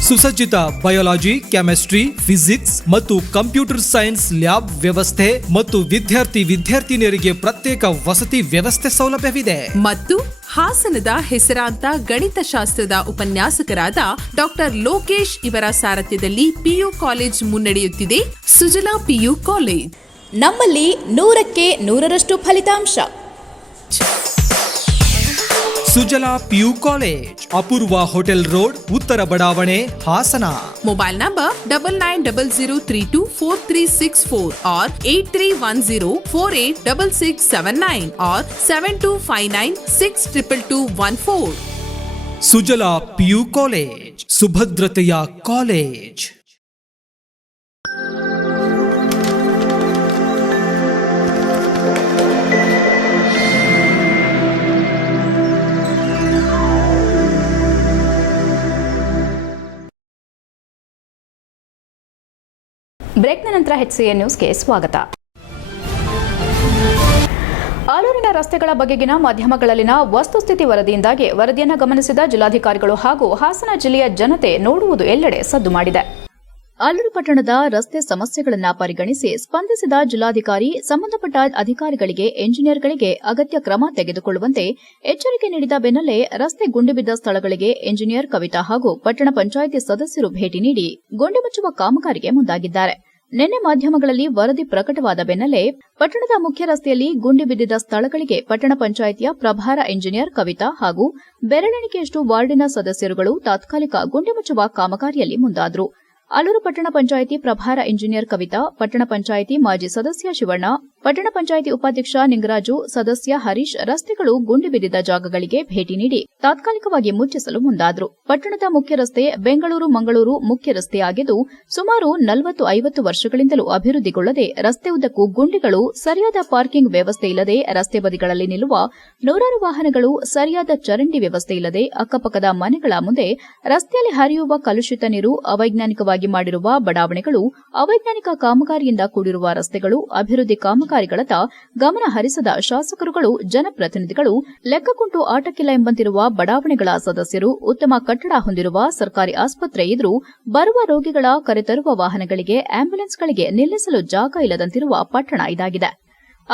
ಸುಸಜ್ಜಿತ ಬಯಾಲಜಿ, ಕೆಮಿಸ್ಟ್ರಿ, ಫಿಸಿಕ್ಸ್ ಮತ್ತು ಕಂಪ್ಯೂಟರ್ ಸೈನ್ಸ್ ಲ್ಯಾಬ್ ವ್ಯವಸ್ಥೆ ಮತ್ತು ವಿದ್ಯಾರ್ಥಿನಿಯರಿಗೆ ಪ್ರತ್ಯೇಕ ವಸತಿ ವ್ಯವಸ್ಥೆ ಸೌಲಭ್ಯವಿದೆ. ಮತ್ತು ಹಾಸನದ ಹೆಸರಾಂತ ಗಣಿತಶಾಸ್ತ್ರದ ಉಪನ್ಯಾಸಕರಾದ ಡಾಕ್ಟರ್ ಲೋಕೇಶ್ ಇವರ ಸಾರಥ್ಯದಲ್ಲಿ ಪಿಯು ಕಾಲೇಜ್ ಮುನ್ನಡೆಯುತ್ತಿದೆ. ಸುಜಲಾ ಪಿಯು ಕಾಲೇಜ್ ನಮ್ಮಲ್ಲಿ 100ಕ್ಕೆ 100ರಷ್ಟು ಫಲಿತಾಂಶ. Sujala PU college, Apoorva hotel road, ಉತ್ತರ ಬಡಾವಣೆ, Hassan. Mobile number 9900324364 or 8310486679 or 7259622214. Sujala PU college, ಸುಭದ್ರತೆಯ ಕಾಲೇಜ್. ಬ್ರೇಕ್ನ ನಂತರ HCN ನ್ಯೂಸ್ಗೆ ಸ್ವಾಗತ. ಆಲೂರಿನ ರಸ್ತೆಗಳ ಬಗೆಗಿನ ಮಾಧ್ಯಮಗಳಲ್ಲಿನ ವಸ್ತುಸ್ಥಿತಿ ವರದಿಯಿಂದಾಗಿ ವರದಿಯನ್ನು ಗಮನಿಸಿದ ಜಿಲ್ಲಾಧಿಕಾರಿಗಳು ಹಾಗೂ ಹಾಸನ ಜಿಲ್ಲೆಯ ಜನತೆ ನೋಡುವುದು ಎಲ್ಲೆಡೆ ಸದ್ದು ಮಾಡಿದೆ. ಆಲೂರು ಪಟ್ಟಣದ ರಸ್ತೆ ಸಮಸ್ಯೆಗಳನ್ನು ಪರಿಗಣಿಸಿ ಸ್ಪಂದಿಸಿದ ಜಿಲ್ಲಾಧಿಕಾರಿ ಸಂಬಂಧಪಟ್ಟ ಅಧಿಕಾರಿಗಳಿಗೆ, ಎಂಜಿನಿಯರ್ಗಳಿಗೆ ಅಗತ್ಯ ಕ್ರಮ ತೆಗೆದುಕೊಳ್ಳುವಂತೆ ಎಚ್ಚರಿಕೆ ನೀಡಿದ ಬೆನ್ನಲ್ಲೇ ರಸ್ತೆ ಗುಂಡಿಬಿದ್ದ ಸ್ಥಳಗಳಿಗೆ ಎಂಜಿನಿಯರ್ ಕವಿತಾ ಹಾಗೂ ಪಟ್ಟಣ ಪಂಚಾಯಿತಿ ಸದಸ್ಯರು ಭೇಟಿ ನೀಡಿ ಗುಂಡಿ ಮುಚ್ಚುವ ಕಾಮಗಾರಿಗೆ ಮುಂದಾಗಿದ್ದಾರೆ. ನಿನ್ನೆ ಮಾಧ್ಯಮಗಳಲ್ಲಿ ವರದಿ ಪ್ರಕಟವಾದ ಬೆನ್ನಲ್ಲೇ ಪಟ್ಟಣದ ಮುಖ್ಯ ರಸ್ತೆಯಲ್ಲಿ ಗುಂಡಿ ಬಿದ್ದಿದ್ದ ಸ್ಥಳಗಳಿಗೆ ಪಟ್ಟಣ ಪಂಚಾಯಿತಿಯ ಪ್ರಭಾರ ಎಂಜಿನಿಯರ್ ಕವಿತಾ ಹಾಗೂ ಬೆರಳೆಣಿಕೆಯಷ್ಟು ವಾರ್ಡಿನ ಸದಸ್ಯರುಗಳು ತಾತ್ಕಾಲಿಕ ಗುಂಡಿ ಮುಚ್ಚುವ ಕಾಮಗಾರಿಯಲ್ಲಿ ಮುಂದಾದರು. ಆಲೂರು ಪಟ್ಟಣ ಪಂಚಾಯಿತಿ ಪ್ರಭಾರ ಇಂಜಿನಿಯರ್ ಕವಿತಾ, ಪಟ್ಟಣ ಪಂಚಾಯಿತಿ ಮಾಜಿ ಸದಸ್ಯ ಶಿವಣ್ಣ, ಪಟ್ಟಣ ಪಂಚಾಯಿತಿ ಉಪಾಧ್ಯಕ್ಷ ನಿಂಗರಾಜು, ಸದಸ್ಯ ಹರೀಶ್ ರಸ್ತೆಗಳು ಗುಂಡಿ ಬಿದ್ದಿದ್ದ ಜಾಗಗಳಿಗೆ ಭೇಟಿ ನೀಡಿ ತಾತ್ಕಾಲಿಕವಾಗಿ ಮುಚ್ಚಿಸಲು ಮುಂದಾದರು. ಪಟ್ಟಣದ ಮುಖ್ಯ ರಸ್ತೆ ಬೆಂಗಳೂರು ಮಂಗಳೂರು ಮುಖ್ಯ ರಸ್ತೆಯಾಗಿದ್ದು ಸುಮಾರು 40-50 ವರ್ಷಗಳಿಂದಲೂ ಅಭಿವೃದ್ಧಿಗೊಳ್ಳದೆ ರಸ್ತೆ ಉದ್ದಕ್ಕೂ ಗುಂಡಿಗಳು, ಸರಿಯಾದ ಪಾರ್ಕಿಂಗ್ ವ್ಯವಸ್ಥೆ ಇಲ್ಲದೆ ರಸ್ತೆ ಬದಿಗಳಲ್ಲಿ ನಿಲ್ಲುವ ನೂರಾರು ವಾಹನಗಳು, ಸರಿಯಾದ ಚರಂಡಿ ವ್ಯವಸ್ಥೆ ಇಲ್ಲದೆ ಅಕ್ಕಪಕ್ಕದ ಮನೆಗಳ ಮುಂದೆ ರಸ್ತೆಯಲ್ಲಿ ಹರಿಯುವ ಕಲುಷಿತ ನೀರು, ಅವೈಜ್ಞಾನಿಕವಾಗಿ ಮಾಡಿರುವ ಬಡಾವಣೆಗಳು, ಅವೈಜ್ಞಾನಿಕ ಕಾಮಗಾರಿಯಿಂದ ಕೂಡಿರುವ ರಸ್ತೆಗಳು, ಅಭಿವೃದ್ಧಿ ಕಾಮಗಾರಿಗಳತ್ತ ಗಮನ ಹರಿಸದ ಶಾಸಕರುಗಳು, ಜನಪ್ರತಿನಿಧಿಗಳು, ಲೆಕ್ಕಕುಂಟು ಆಟಕ್ಕಿಲ್ಲ ಎಂಬಂತಿರುವ ಬಡಾವಣೆಗಳ ಸದಸ್ಯರು, ಉತ್ತಮ ಕಟ್ಟಡ ಹೊಂದಿರುವ ಸರ್ಕಾರಿ ಆಸ್ಪತ್ರೆ ಎದುರು ಬರುವ ರೋಗಿಗಳ ಕರೆತರುವ ವಾಹನಗಳಿಗೆ, ಆಂಬ್ಯುಲೆನ್ಸ್ಗಳಿಗೆ ನಿಲ್ಲಿಸಲು ಜಾಗ ಇಲ್ಲದಂತಿರುವ ಪಟ್ಟಣ ಇದಾಗಿದೆ.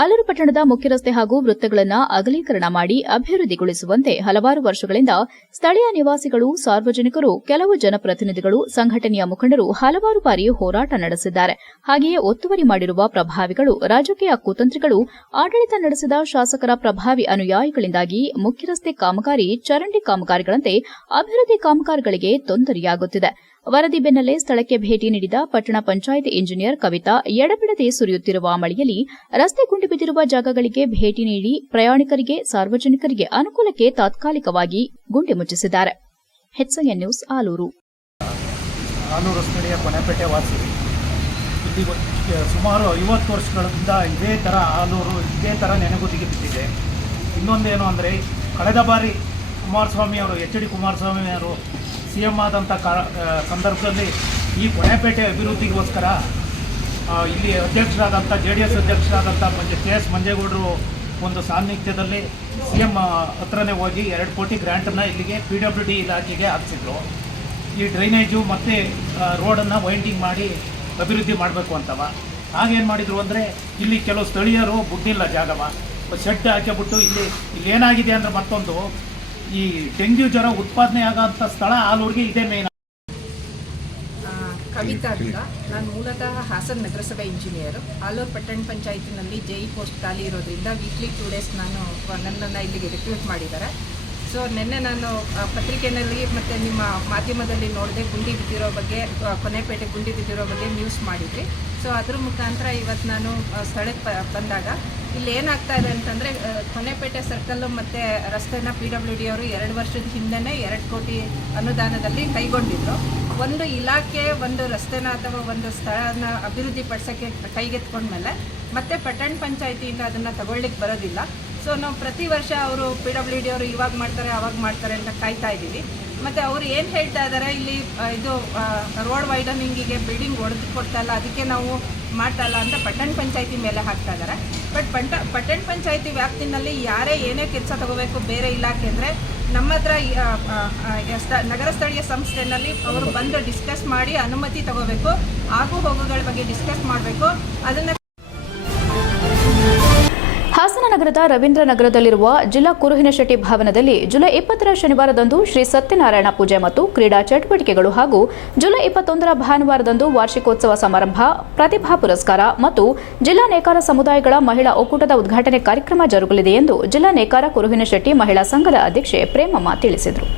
ಆಲೂರು ಪಟ್ಟಣದ ಮುಖ್ಯ ರಸ್ತೆ ಹಾಗೂ ವೃತ್ತಗಳನ್ನು ಅಗಲೀಕರಣ ಮಾಡಿ ಅಭಿವೃದ್ಧಿಗೊಳಿಸುವಂತೆ ಹಲವಾರು ವರ್ಷಗಳಿಂದ ಸ್ಥಳೀಯ ನಿವಾಸಿಗಳು, ಸಾರ್ವಜನಿಕರು, ಕೆಲವು ಜನಪ್ರತಿನಿಧಿಗಳು, ಸಂಘಟನೆಯ ಮುಖಂಡರು ಹಲವಾರು ಬಾರಿ ಹೋರಾಟ ನಡೆಸಿದ್ದಾರೆ. ಹಾಗೆಯೇ ಒತ್ತುವರಿ ಮಾಡಿರುವ ಪ್ರಭಾವಿಗಳು, ರಾಜಕೀಯ ಕುತಂತ್ರಿಗಳು, ಆಡಳಿತ ನಡೆಸಿದ ಶಾಸಕರ ಪ್ರಭಾವಿ ಅನುಯಾಯಿಗಳಿಂದಾಗಿ ಮುಖ್ಯ ರಸ್ತೆ ಕಾಮಗಾರಿ, ಚರಂಡಿ ಕಾಮಗಾರಿಗಳಂತೆ ಅಭಿವೃದ್ಧಿ ಕಾಮಗಾರಿಗಳಿಗೆ ತೊಂದರೆಯಾಗುತ್ತಿದೆ. ವರದಿ ಬೆನ್ನಲ್ಲೇ ಸ್ಥಳಕ್ಕೆ ಭೇಟಿ ನೀಡಿದ ಪಟ್ಟಣ ಪಂಚಾಯಿತಿ ಇಂಜಿನಿಯರ್ ಕವಿತಾ ಎಡಬಿಡದೆ ಸುರಿಯುತ್ತಿರುವ ಮಳೆಯಲ್ಲಿ ರಸ್ತೆ ಗುಂಡಿ ಬಿದ್ದಿರುವ ಜಾಗಗಳಿಗೆ ಭೇಟಿ ನೀಡಿ ಪ್ರಯಾಣಿಕರಿಗೆ, ಸಾರ್ವಜನಿಕರಿಗೆ ಅನುಕೂಲಕ್ಕೆ ತಾತ್ಕಾಲಿಕವಾಗಿ ಗುಂಡಿ ಮುಚ್ಚಿಸಿದ್ದಾರೆ. HCN news Alur. ಆಲೂರು ರಸ್ತೆಯ ಕೊನೆಪೇಟೆ ವಾಸಿ. ಇಲ್ಲಿ ಸುಮಾರು 50 ವರ್ಷಗಳಿಂದ ಇದೇ ಥರ ಆಲೂರು ಇದೇ ಥರ ನೆನೆಗುದಿಗೆ ಬಿದ್ದಿದೆ. ಇನ್ನೊಂದೇನು ಅಂದರೆ, ಕಳೆದ ಬಾರಿ HD ಕುಮಾರಸ್ವಾಮಿ ಅವರು CM ಆದಂಥ ಸಂದರ್ಭದಲ್ಲಿ ಈ ಕೊನೆಪೇಟೆ ಅಭಿವೃದ್ಧಿಗೋಸ್ಕರ ಇಲ್ಲಿ ಅಧ್ಯಕ್ಷರಾದಂಥ JDS ಅಧ್ಯಕ್ಷರಾದಂಥ KS ಮಂಜೇಗೌಡರು ಒಂದು ಸಾನ್ನಿಧ್ಯದಲ್ಲಿ CM ಹತ್ರನೇ ಹೋಗಿ 2 ಕೋಟಿ ಗ್ರ್ಯಾಂಟನ್ನು ಇಲ್ಲಿಗೆ PWD ಇಲಾಖೆಗೆ ಹಾಕಿಸಿದ್ರು. ಈ ಡ್ರೈನೇಜು ಮತ್ತು ರೋಡನ್ನು ವೈಂಡಿಂಗ್ ಮಾಡಿ ಅಭಿವೃದ್ಧಿ ಮಾಡಬೇಕು ಅಂತವ. ಆಗೇನು ಮಾಡಿದರು ಅಂದರೆ, ಇಲ್ಲಿ ಕೆಲವು ಸ್ಥಳೀಯರು ಬುಡ್ಡಿಲ್ಲ ಜಾಗವ, ಶೆಡ್ ಹಾಕಿಬಿಟ್ಟು ಇಲ್ಲಿ ಏನಾಗಿದೆ ಅಂದರೆ, ಮತ್ತೊಂದು ಈ ಡೆಂಗ್ಯೂ ಜ್ವರ ಉತ್ಪಾದನೆ ಆಗೋಂಥ ಸ್ಥಳ ಆಲೂರಿಗೆ ಇದೇ ಮೇನ್. ಕವಿತಾ ಅಂತ, ನಾನು ಮೂಲತಃ ಹಾಸನ ನಗರಸಭೆ ಇಂಜಿನಿಯರು. ಆಲೂರು ಪಟ್ಟಣ ಪಂಚಾಯತಿನಲ್ಲಿ JE ಪೋಸ್ಟ್ ಖಾಲಿ ಇರೋದ್ರಿಂದ ವೀಕ್ಲಿ 2 ಡೇಸ್ ನನ್ನನ್ನು ಇಲ್ಲಿಗೆ ರಿಕ್ರೂಟ್ ಮಾಡಿದ್ದಾರೆ. ಸೊ ನಿನ್ನೆ ನಾನು ಪತ್ರಿಕೆಯಲ್ಲಿ ಮತ್ತು ನಿಮ್ಮ ಮಾಧ್ಯಮದಲ್ಲಿ ನೋಡಿದೆ, ಗುಂಡಿ ಬಿದ್ದಿರೋ ಬಗ್ಗೆ, ಕೊನೆಪೇಟೆ ಗುಂಡಿ ಬಿದ್ದಿರೋ ಬಗ್ಗೆ ನ್ಯೂಸ್ ಮಾಡಿದ್ರಿ. ಸೊ ಅದ್ರ ಮುಖಾಂತರ ಇವತ್ತು ನಾನು ಸ್ಥಳಕ್ಕೆ ಬಂದಾಗ ಇಲ್ಲಿ ಏನಾಗ್ತಾ ಇದೆ ಅಂತಂದರೆ, ಕೊನೆಪೇಟೆ ಸರ್ಕಲ್ಲು ಮತ್ತು ರಸ್ತೆನ PWD ಅವರು 2 ವರ್ಷದ ಹಿಂದೆಯೇ 2 ಕೋಟಿ ಅನುದಾನದಲ್ಲಿ ಕೈಗೊಂಡಿದ್ರು. ಒಂದು ಇಲಾಖೆ ಒಂದು ರಸ್ತೆನ ಅಥವಾ ಒಂದು ಸ್ಥಳನ ಅಭಿವೃದ್ಧಿ ಪಡಿಸೋಕ್ಕೆ ಕೈಗೆತ್ಕೊಂಡ್ಮೇಲೆ ಮತ್ತೆ ಪಟ್ಟಣ ಪಂಚಾಯಿತಿಯಿಂದ ಅದನ್ನು ತಗೊಳ್ಳಿಕ್ಕೆ ಬರೋದಿಲ್ಲ. ಸೊ ನಾವು ಪ್ರತಿ ವರ್ಷ ಅವರು PWD ಅವರು ಇವಾಗ ಮಾಡ್ತಾರೆ ಅವಾಗ ಮಾಡ್ತಾರೆ ಅಂತ ಕಾಯ್ತಾ ಇದ್ದೀವಿ. ಮತ್ತು ಅವರು ಏನು ಹೇಳ್ತಾ ಇದ್ದಾರೆ, ಇಲ್ಲಿ ಇದು ರೋಡ್ ವೈಡನಿಂಗಿಗೆ ಬಿಲ್ಡಿಂಗ್ ಹೊಡೆದು ಕೊಡ್ತಾ ಇಲ್ಲ, ಅದಕ್ಕೆ ನಾವು ಮಾಡ್ತಾ ಇಲ್ಲ ಅಂತ ಪಟ್ಟಣ ಪಂಚಾಯತಿ ಮೇಲೆ ಹಾಕ್ತಾ ಇದ್ದಾರೆ. ಬಟ್ ಪಟ್ಟಣ ಪಂಚಾಯತಿ ವ್ಯಾಪ್ತಿನಲ್ಲಿ ಯಾರೇ ಏನೇ ಕೆಲಸ ತಗೋಬೇಕು ಬೇರೆ ಇಲಾಖೆ ಅಂದರೆ ನಮ್ಮ ಹತ್ರ ನಗರ ಸ್ಥಳೀಯ ಸಂಸ್ಥೆಯಲ್ಲಿ ಅವರು ಬಂದು ಡಿಸ್ಕಸ್ ಮಾಡಿ ಅನುಮತಿ ತಗೋಬೇಕು, ಆಗು ಹೋಗುಗಳ ಬಗ್ಗೆ ಡಿಸ್ಕಸ್ ಮಾಡಬೇಕು. ಅದನ್ನು ಹಾಸನ ನಗರದ ರವೀಂದ್ರ ನಗರದಲ್ಲಿರುವ ಜಿಲ್ಲಾ ಕುರುಹಿನಶೆಟ್ಟಿ ಭವನದಲ್ಲಿ ಜುಲೈ 20ರ ಶನಿವಾರದಂದು ಶ್ರೀ ಸತ್ಯನಾರಾಯಣ ಪೂಜೆ ಮತ್ತು ಕ್ರೀಡಾ ಚಟುವಟಿಕೆಗಳು ಹಾಗೂ ಜುಲೈ 21ರ ಭಾನುವಾರದಂದು ವಾರ್ಷಿಕೋತ್ಸವ ಸಮಾರಂಭ, ಪ್ರತಿಭಾ ಪುರಸ್ಕಾರ ಮತ್ತು ಜಿಲ್ಲಾ ನೇಕಾರ ಸಮುದಾಯಗಳ ಮಹಿಳಾ ಒಕ್ಕೂಟದ ಉದ್ಘಾಟನೆ ಕಾರ್ಯಕ್ರಮ ಜರುಗಲಿದೆ ಎಂದು ಜಿಲ್ಲಾ ನೇಕಾರ ಕುರುಹಿನಶೆಟ್ಟಿ ಮಹಿಳಾ ಸಂಘದ ಅಧ್ಯಕ್ಷೆ ಪ್ರೇಮಮ್ಮ ತಿಳಿಸಿದರು.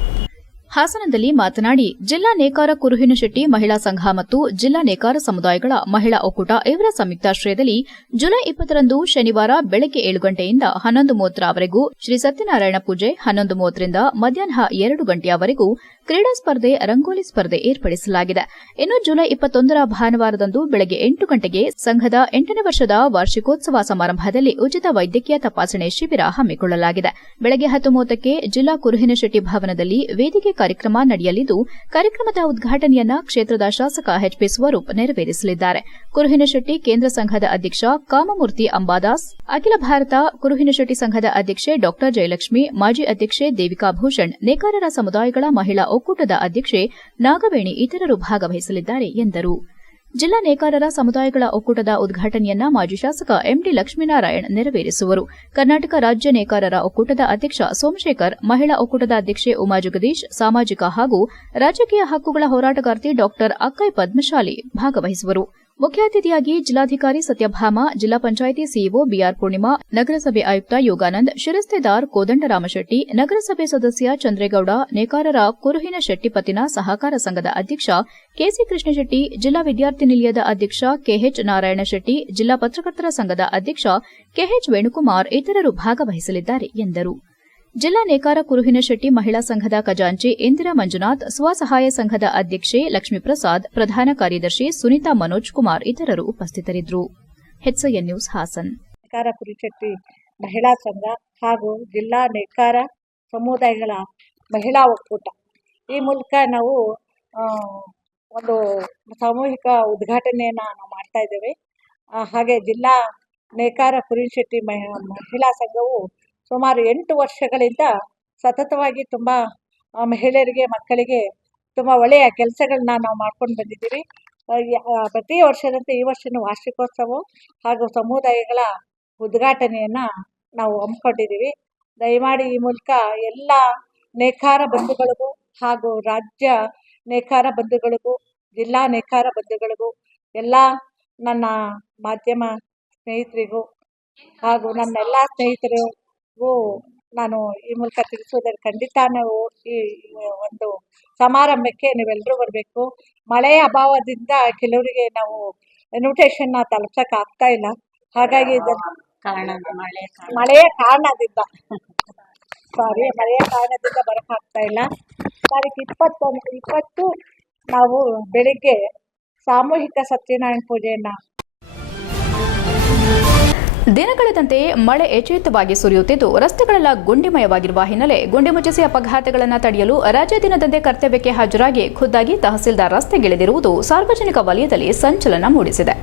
ಹಾಸನದಲ್ಲಿ ಮಾತನಾಡಿ, ಜಿಲ್ಲಾ ನೇಕಾರ ಕುರುಹಿನಶೆಟ್ಟಿ ಮಹಿಳಾ ಸಂಘ ಮತ್ತು ಜಿಲ್ಲಾ ನೇಕಾರ ಸಮುದಾಯಗಳ ಮಹಿಳಾ ಒಕ್ಕೂಟ ಇವರ ಸಂಯುಕ್ತಾಶ್ರಯದಲ್ಲಿ ಜುಲೈ 20ರಂದು ಶನಿವಾರ ಬೆಳಗ್ಗೆ 7 ಗಂಟೆಯಿಂದ 11:30ರವರೆಗೂ ಶ್ರೀ ಸತ್ಯನಾರಾಯಣ ಪೂಜೆ, 11:30ರಿಂದ ಮಧ್ಯಾಹ್ನ 2 ಗಂಟೆಯವರೆಗೂ ಕ್ರೀಡಾ ಸ್ಪರ್ಧೆ, ರಂಗೋಲಿ ಸ್ಪರ್ಧೆ ಏರ್ಪಡಿಸಲಾಗಿದೆ. ಇನ್ನು ಜುಲೈ 21ರ ಭಾನುವಾರದಂದು ಬೆಳಗ್ಗೆ 8 ಗಂಟೆಗೆ ಸಂಘದ 8ನೇ ವರ್ಷದ ವಾರ್ಷಿಕೋತ್ಸವ ಸಮಾರಂಭದಲ್ಲಿ ಉಚಿತ ವೈದ್ಯಕೀಯ ತಪಾಸಣೆ ಶಿಬಿರ ಹಮ್ಮಿಕೊಳ್ಳಲಾಗಿದೆ. ಬೆಳಗ್ಗೆ 10:30ಕ್ಕೆ ಜಿಲ್ಲಾ ಕುರುಹಿನಶೆಟ್ಟಿ ಭವನದಲ್ಲಿ ವೇದಿಕೆ ಕಾರ್ಯಕ್ರಮ ನಡೆಯಲಿದ್ದು, ಕಾರ್ಯಕ್ರಮದ ಉದ್ಘಾಟನೆಯನ್ನ ಕ್ಷೇತ್ರದ ಶಾಸಕ ಎಚ್ಪಿ ಸ್ವರೂಪ್ ನೆರವೇರಿಸಲಿದ್ದಾರೆ. ಕುರುಹಿನಶೆಟ್ಟಿ ಕೇಂದ್ರ ಸಂಘದ ಅಧ್ಯಕ್ಷ ಕಾಮಮೂರ್ತಿ ಅಂಬಾದಾಸ್, ಅಖಿಲ ಭಾರತ ಕುರುಹಿನಶೆಟ್ಟಿ ಸಂಘದ ಅಧ್ಯಕ್ಷೆ ಡಾ ಜಯಲಕ್ಷ್ಮಿ, ಮಾಜಿ ಅಧ್ಯಕ್ಷೆ ದೇವಿಕಾ ಭೂಷಣ್, ನೇಕಾರರ ಸಮುದಾಯಗಳ ಮಹಿಳಾ ಒಕ್ಕೂಟದ ಅಧ್ಯಕ್ಷೆ ನಾಗವೇಣಿ ಇತರರು ಭಾಗವಹಿಸಲಿದ್ದಾರೆ ಎಂದರು. ಜಿಲ್ಲಾ ನೇಕಾರರ ಸಮುದಾಯಗಳ ಒಕ್ಕೂಟದ ಉದ್ಘಾಟನೆಯನ್ನ ಮಾಜಿ ಶಾಸಕ ಎಂಡಿ ಲಕ್ಷ್ಮೀನಾರಾಯಣ್ ನೆರವೇರಿಸುವರು. ಕರ್ನಾಟಕ ರಾಜ್ಯ ನೇಕಾರರ ಒಕ್ಕೂಟದ ಅಧ್ಯಕ್ಷ ಸೋಮಶೇಖರ್, ಮಹಿಳಾ ಒಕ್ಕೂಟದ ಅಧ್ಯಕ್ಷೆ ಉಮಾ ಜಗದೀಶ್, ಸಾಮಾಜಿಕ ಹಾಗೂ ರಾಜಕೀಯ ಹಕ್ಕುಗಳ ಹೋರಾಟಗಾರ್ತಿ ಡಾ ಅಕ್ಕೈ ಪದ್ಮಶಾಲಿ ಭಾಗವಹಿಸುವರು. ಮುಖ್ಯ ಅತಿಥಿಯಾಗಿ ಜಿಲ್ಲಾಧಿಕಾರಿ ಸತ್ಯಭಾಮ, ಜಿಲ್ಲಾ ಪಂಚಾಯಿತಿ ಸಿಇಒ ಬಿಆರ್ ಪೂರ್ಣಿಮಾ, ನಗರಸಭೆ ಆಯುಕ್ತ ಯೋಗಾನಂದ್, ಶಿರಸ್ತೆದಾರ್ ಕೋದಂಡರಾಮಶೆಟ್ಟಿ, ನಗರಸಭೆ ಸದಸ್ಯ ಚಂದ್ರೇಗೌಡ, ನೇಕಾರರ ಕುರುಹಿನಶೆಟ್ಟಿ ಪತ್ತಿನ ಸಹಕಾರ ಸಂಘದ ಅಧ್ಯಕ್ಷ ಕೆಸಿ ಕೃಷ್ಣಶೆಟ್ಟಿ, ಜಿಲ್ಲಾ ವಿದ್ಯಾರ್ಥಿ ನಿಲಯದ ಅಧ್ಯಕ್ಷ ಕೆಎಚ್ ನಾರಾಯಣಶೆಟ್ಟಿ, ಜಿಲ್ಲಾ ಪತ್ರಕರ್ತರ ಸಂಘದ ಅಧ್ಯಕ್ಷ ಕೆಎಚ್ ವೇಣುಕುಮಾರ್ ಇತರರು ಭಾಗವಹಿಸಲಿದ್ದಾರೆ ಎಂದರು. ಜಿಲ್ಲಾ ನೇಕಾರ ಕುರುಹಿನಶೆಟ್ಟಿ ಮಹಿಳಾ ಸಂಘದ ಖಜಾಂಚಿ ಇಂದಿರಾ ಮಂಜುನಾಥ್, ಸ್ವಸಹಾಯ ಸಂಘದ ಅಧ್ಯಕ್ಷೆ ಲಕ್ಷ್ಮೀಪ್ರಸಾದ್, ಪ್ರಧಾನ ಕಾರ್ಯದರ್ಶಿ ಸುನೀತಾ ಮನೋಜ್ ಕುಮಾರ್ ಇತರರು ಉಪಸ್ಥಿತರಿದ್ದರು. HCN news Hassan. ನೇಕಾರ ಕುರುಹಿನಶೆಟ್ಟಿ ಮಹಿಳಾ ಸಂಘ ಹಾಗೂ ಜಿಲ್ಲಾ ನೇಕಾರ ಸಮುದಾಯಗಳ ಮಹಿಳಾ ಒಕ್ಕೂಟ ಈ ಮೂಲಕ ನಾವು ಒಂದು ಸಾಮೂಹಿಕ ಉದ್ಘಾಟನೆಯನ್ನು ನಾವು ಮಾಡ್ತಾ ಇದ್ದೇವೆ. ಹಾಗೆ ಜಿಲ್ಲಾ ನೇಕಾರ ಕುರುಹಿನಶೆಟ್ಟಿ ಮಹಿಳಾ ಸಂಘವು ಸುಮಾರು 8 ವರ್ಷಗಳಿಂದ ಸತತವಾಗಿ ತುಂಬ ಮಹಿಳೆಯರಿಗೆ, ಮಕ್ಕಳಿಗೆ ತುಂಬ ಒಳ್ಳೆಯ ಕೆಲಸಗಳನ್ನ ನಾವು ಮಾಡ್ಕೊಂಡು ಬಂದಿದ್ದೀವಿ. ಪ್ರತಿ ವರ್ಷದಂತೆ ಈ ವರ್ಷನೂ ವಾರ್ಷಿಕೋತ್ಸವ ಹಾಗೂ ಸಮುದಾಯಗಳ ಉದ್ಘಾಟನೆಯನ್ನು ನಾವು ಹಮ್ಮಿಕೊಂಡಿದ್ದೀವಿ. ದಯಮಾಡಿ ಈ ಮೂಲಕ ಎಲ್ಲ ನೇಕಾರ ಬಂಧುಗಳಿಗೂ ಹಾಗೂ ರಾಜ್ಯ ನೇಕಾರ ಬಂಧುಗಳಿಗೂ, ಜಿಲ್ಲಾ ನೇಕಾರ ಬಂಧುಗಳಿಗೂ, ಎಲ್ಲ ನನ್ನ ಮಾಧ್ಯಮ ಸ್ನೇಹಿತರಿಗೂ ಹಾಗೂ ನನ್ನೆಲ್ಲ ಸ್ನೇಹಿತರಿಗೂ ನಾನು ಈ ಮೂಲಕ ತಿಳಿಸೋದ್ರ ಖಂಡಿತ ನಾವು ಈ ಒಂದು ಸಮಾರಂಭಕ್ಕೆ ನೀವೆಲ್ಲರೂ ಬರಬೇಕು. ಮಳೆಯ ಅಭಾವದಿಂದ ಕೆಲವರಿಗೆ ನಾವು ಇನ್ವಿಟೇಷನ್ನ ತಲುಪ್ಸಕ್ಕೆ ಆಗ್ತಾ ಇಲ್ಲ. ಹಾಗಾಗಿ ಮಳೆಯ ಕಾರಣದಿಂದ ಬರೋಕ್ಕಾಗ್ತಾ ಇಲ್ಲ. ತಾರೀಕು 20 ನಾವು ಬೆಳಿಗ್ಗೆ ಸಾಮೂಹಿಕ ಸತ್ಯನಾರಾಯಣ ಪೂಜೆಯನ್ನು. ದಿನಗಳೆದಂತೆ ಮಳೆ ಎಚೇತವಾಗಿ ಸುರಿಯುತ್ತಿದ್ದು, ರಸ್ತೆಗಳೆಲ್ಲ ಗುಂಡಿಮಯವಾಗಿರುವ ಹಿನ್ನೆಲೆ ಗುಂಡಿ ಮುಚ್ಚಿಸಿ ಅಪಘಾತಗಳನ್ನು ತಡೆಯಲು ರಜೆ ದಿನದಂದೇ ಕರ್ತವ್ಯಕ್ಕೆ ಹಾಜರಾಗಿ ಖುದ್ದಾಗಿ ತಹಸೀಲ್ದಾರ್ ರಸ್ತೆಗಿಳಿದಿರುವುದು ಸಾರ್ವಜನಿಕ ವಲಯದಲ್ಲಿ ಸಂಚಲನ ಮೂಡಿಸಿದೆ.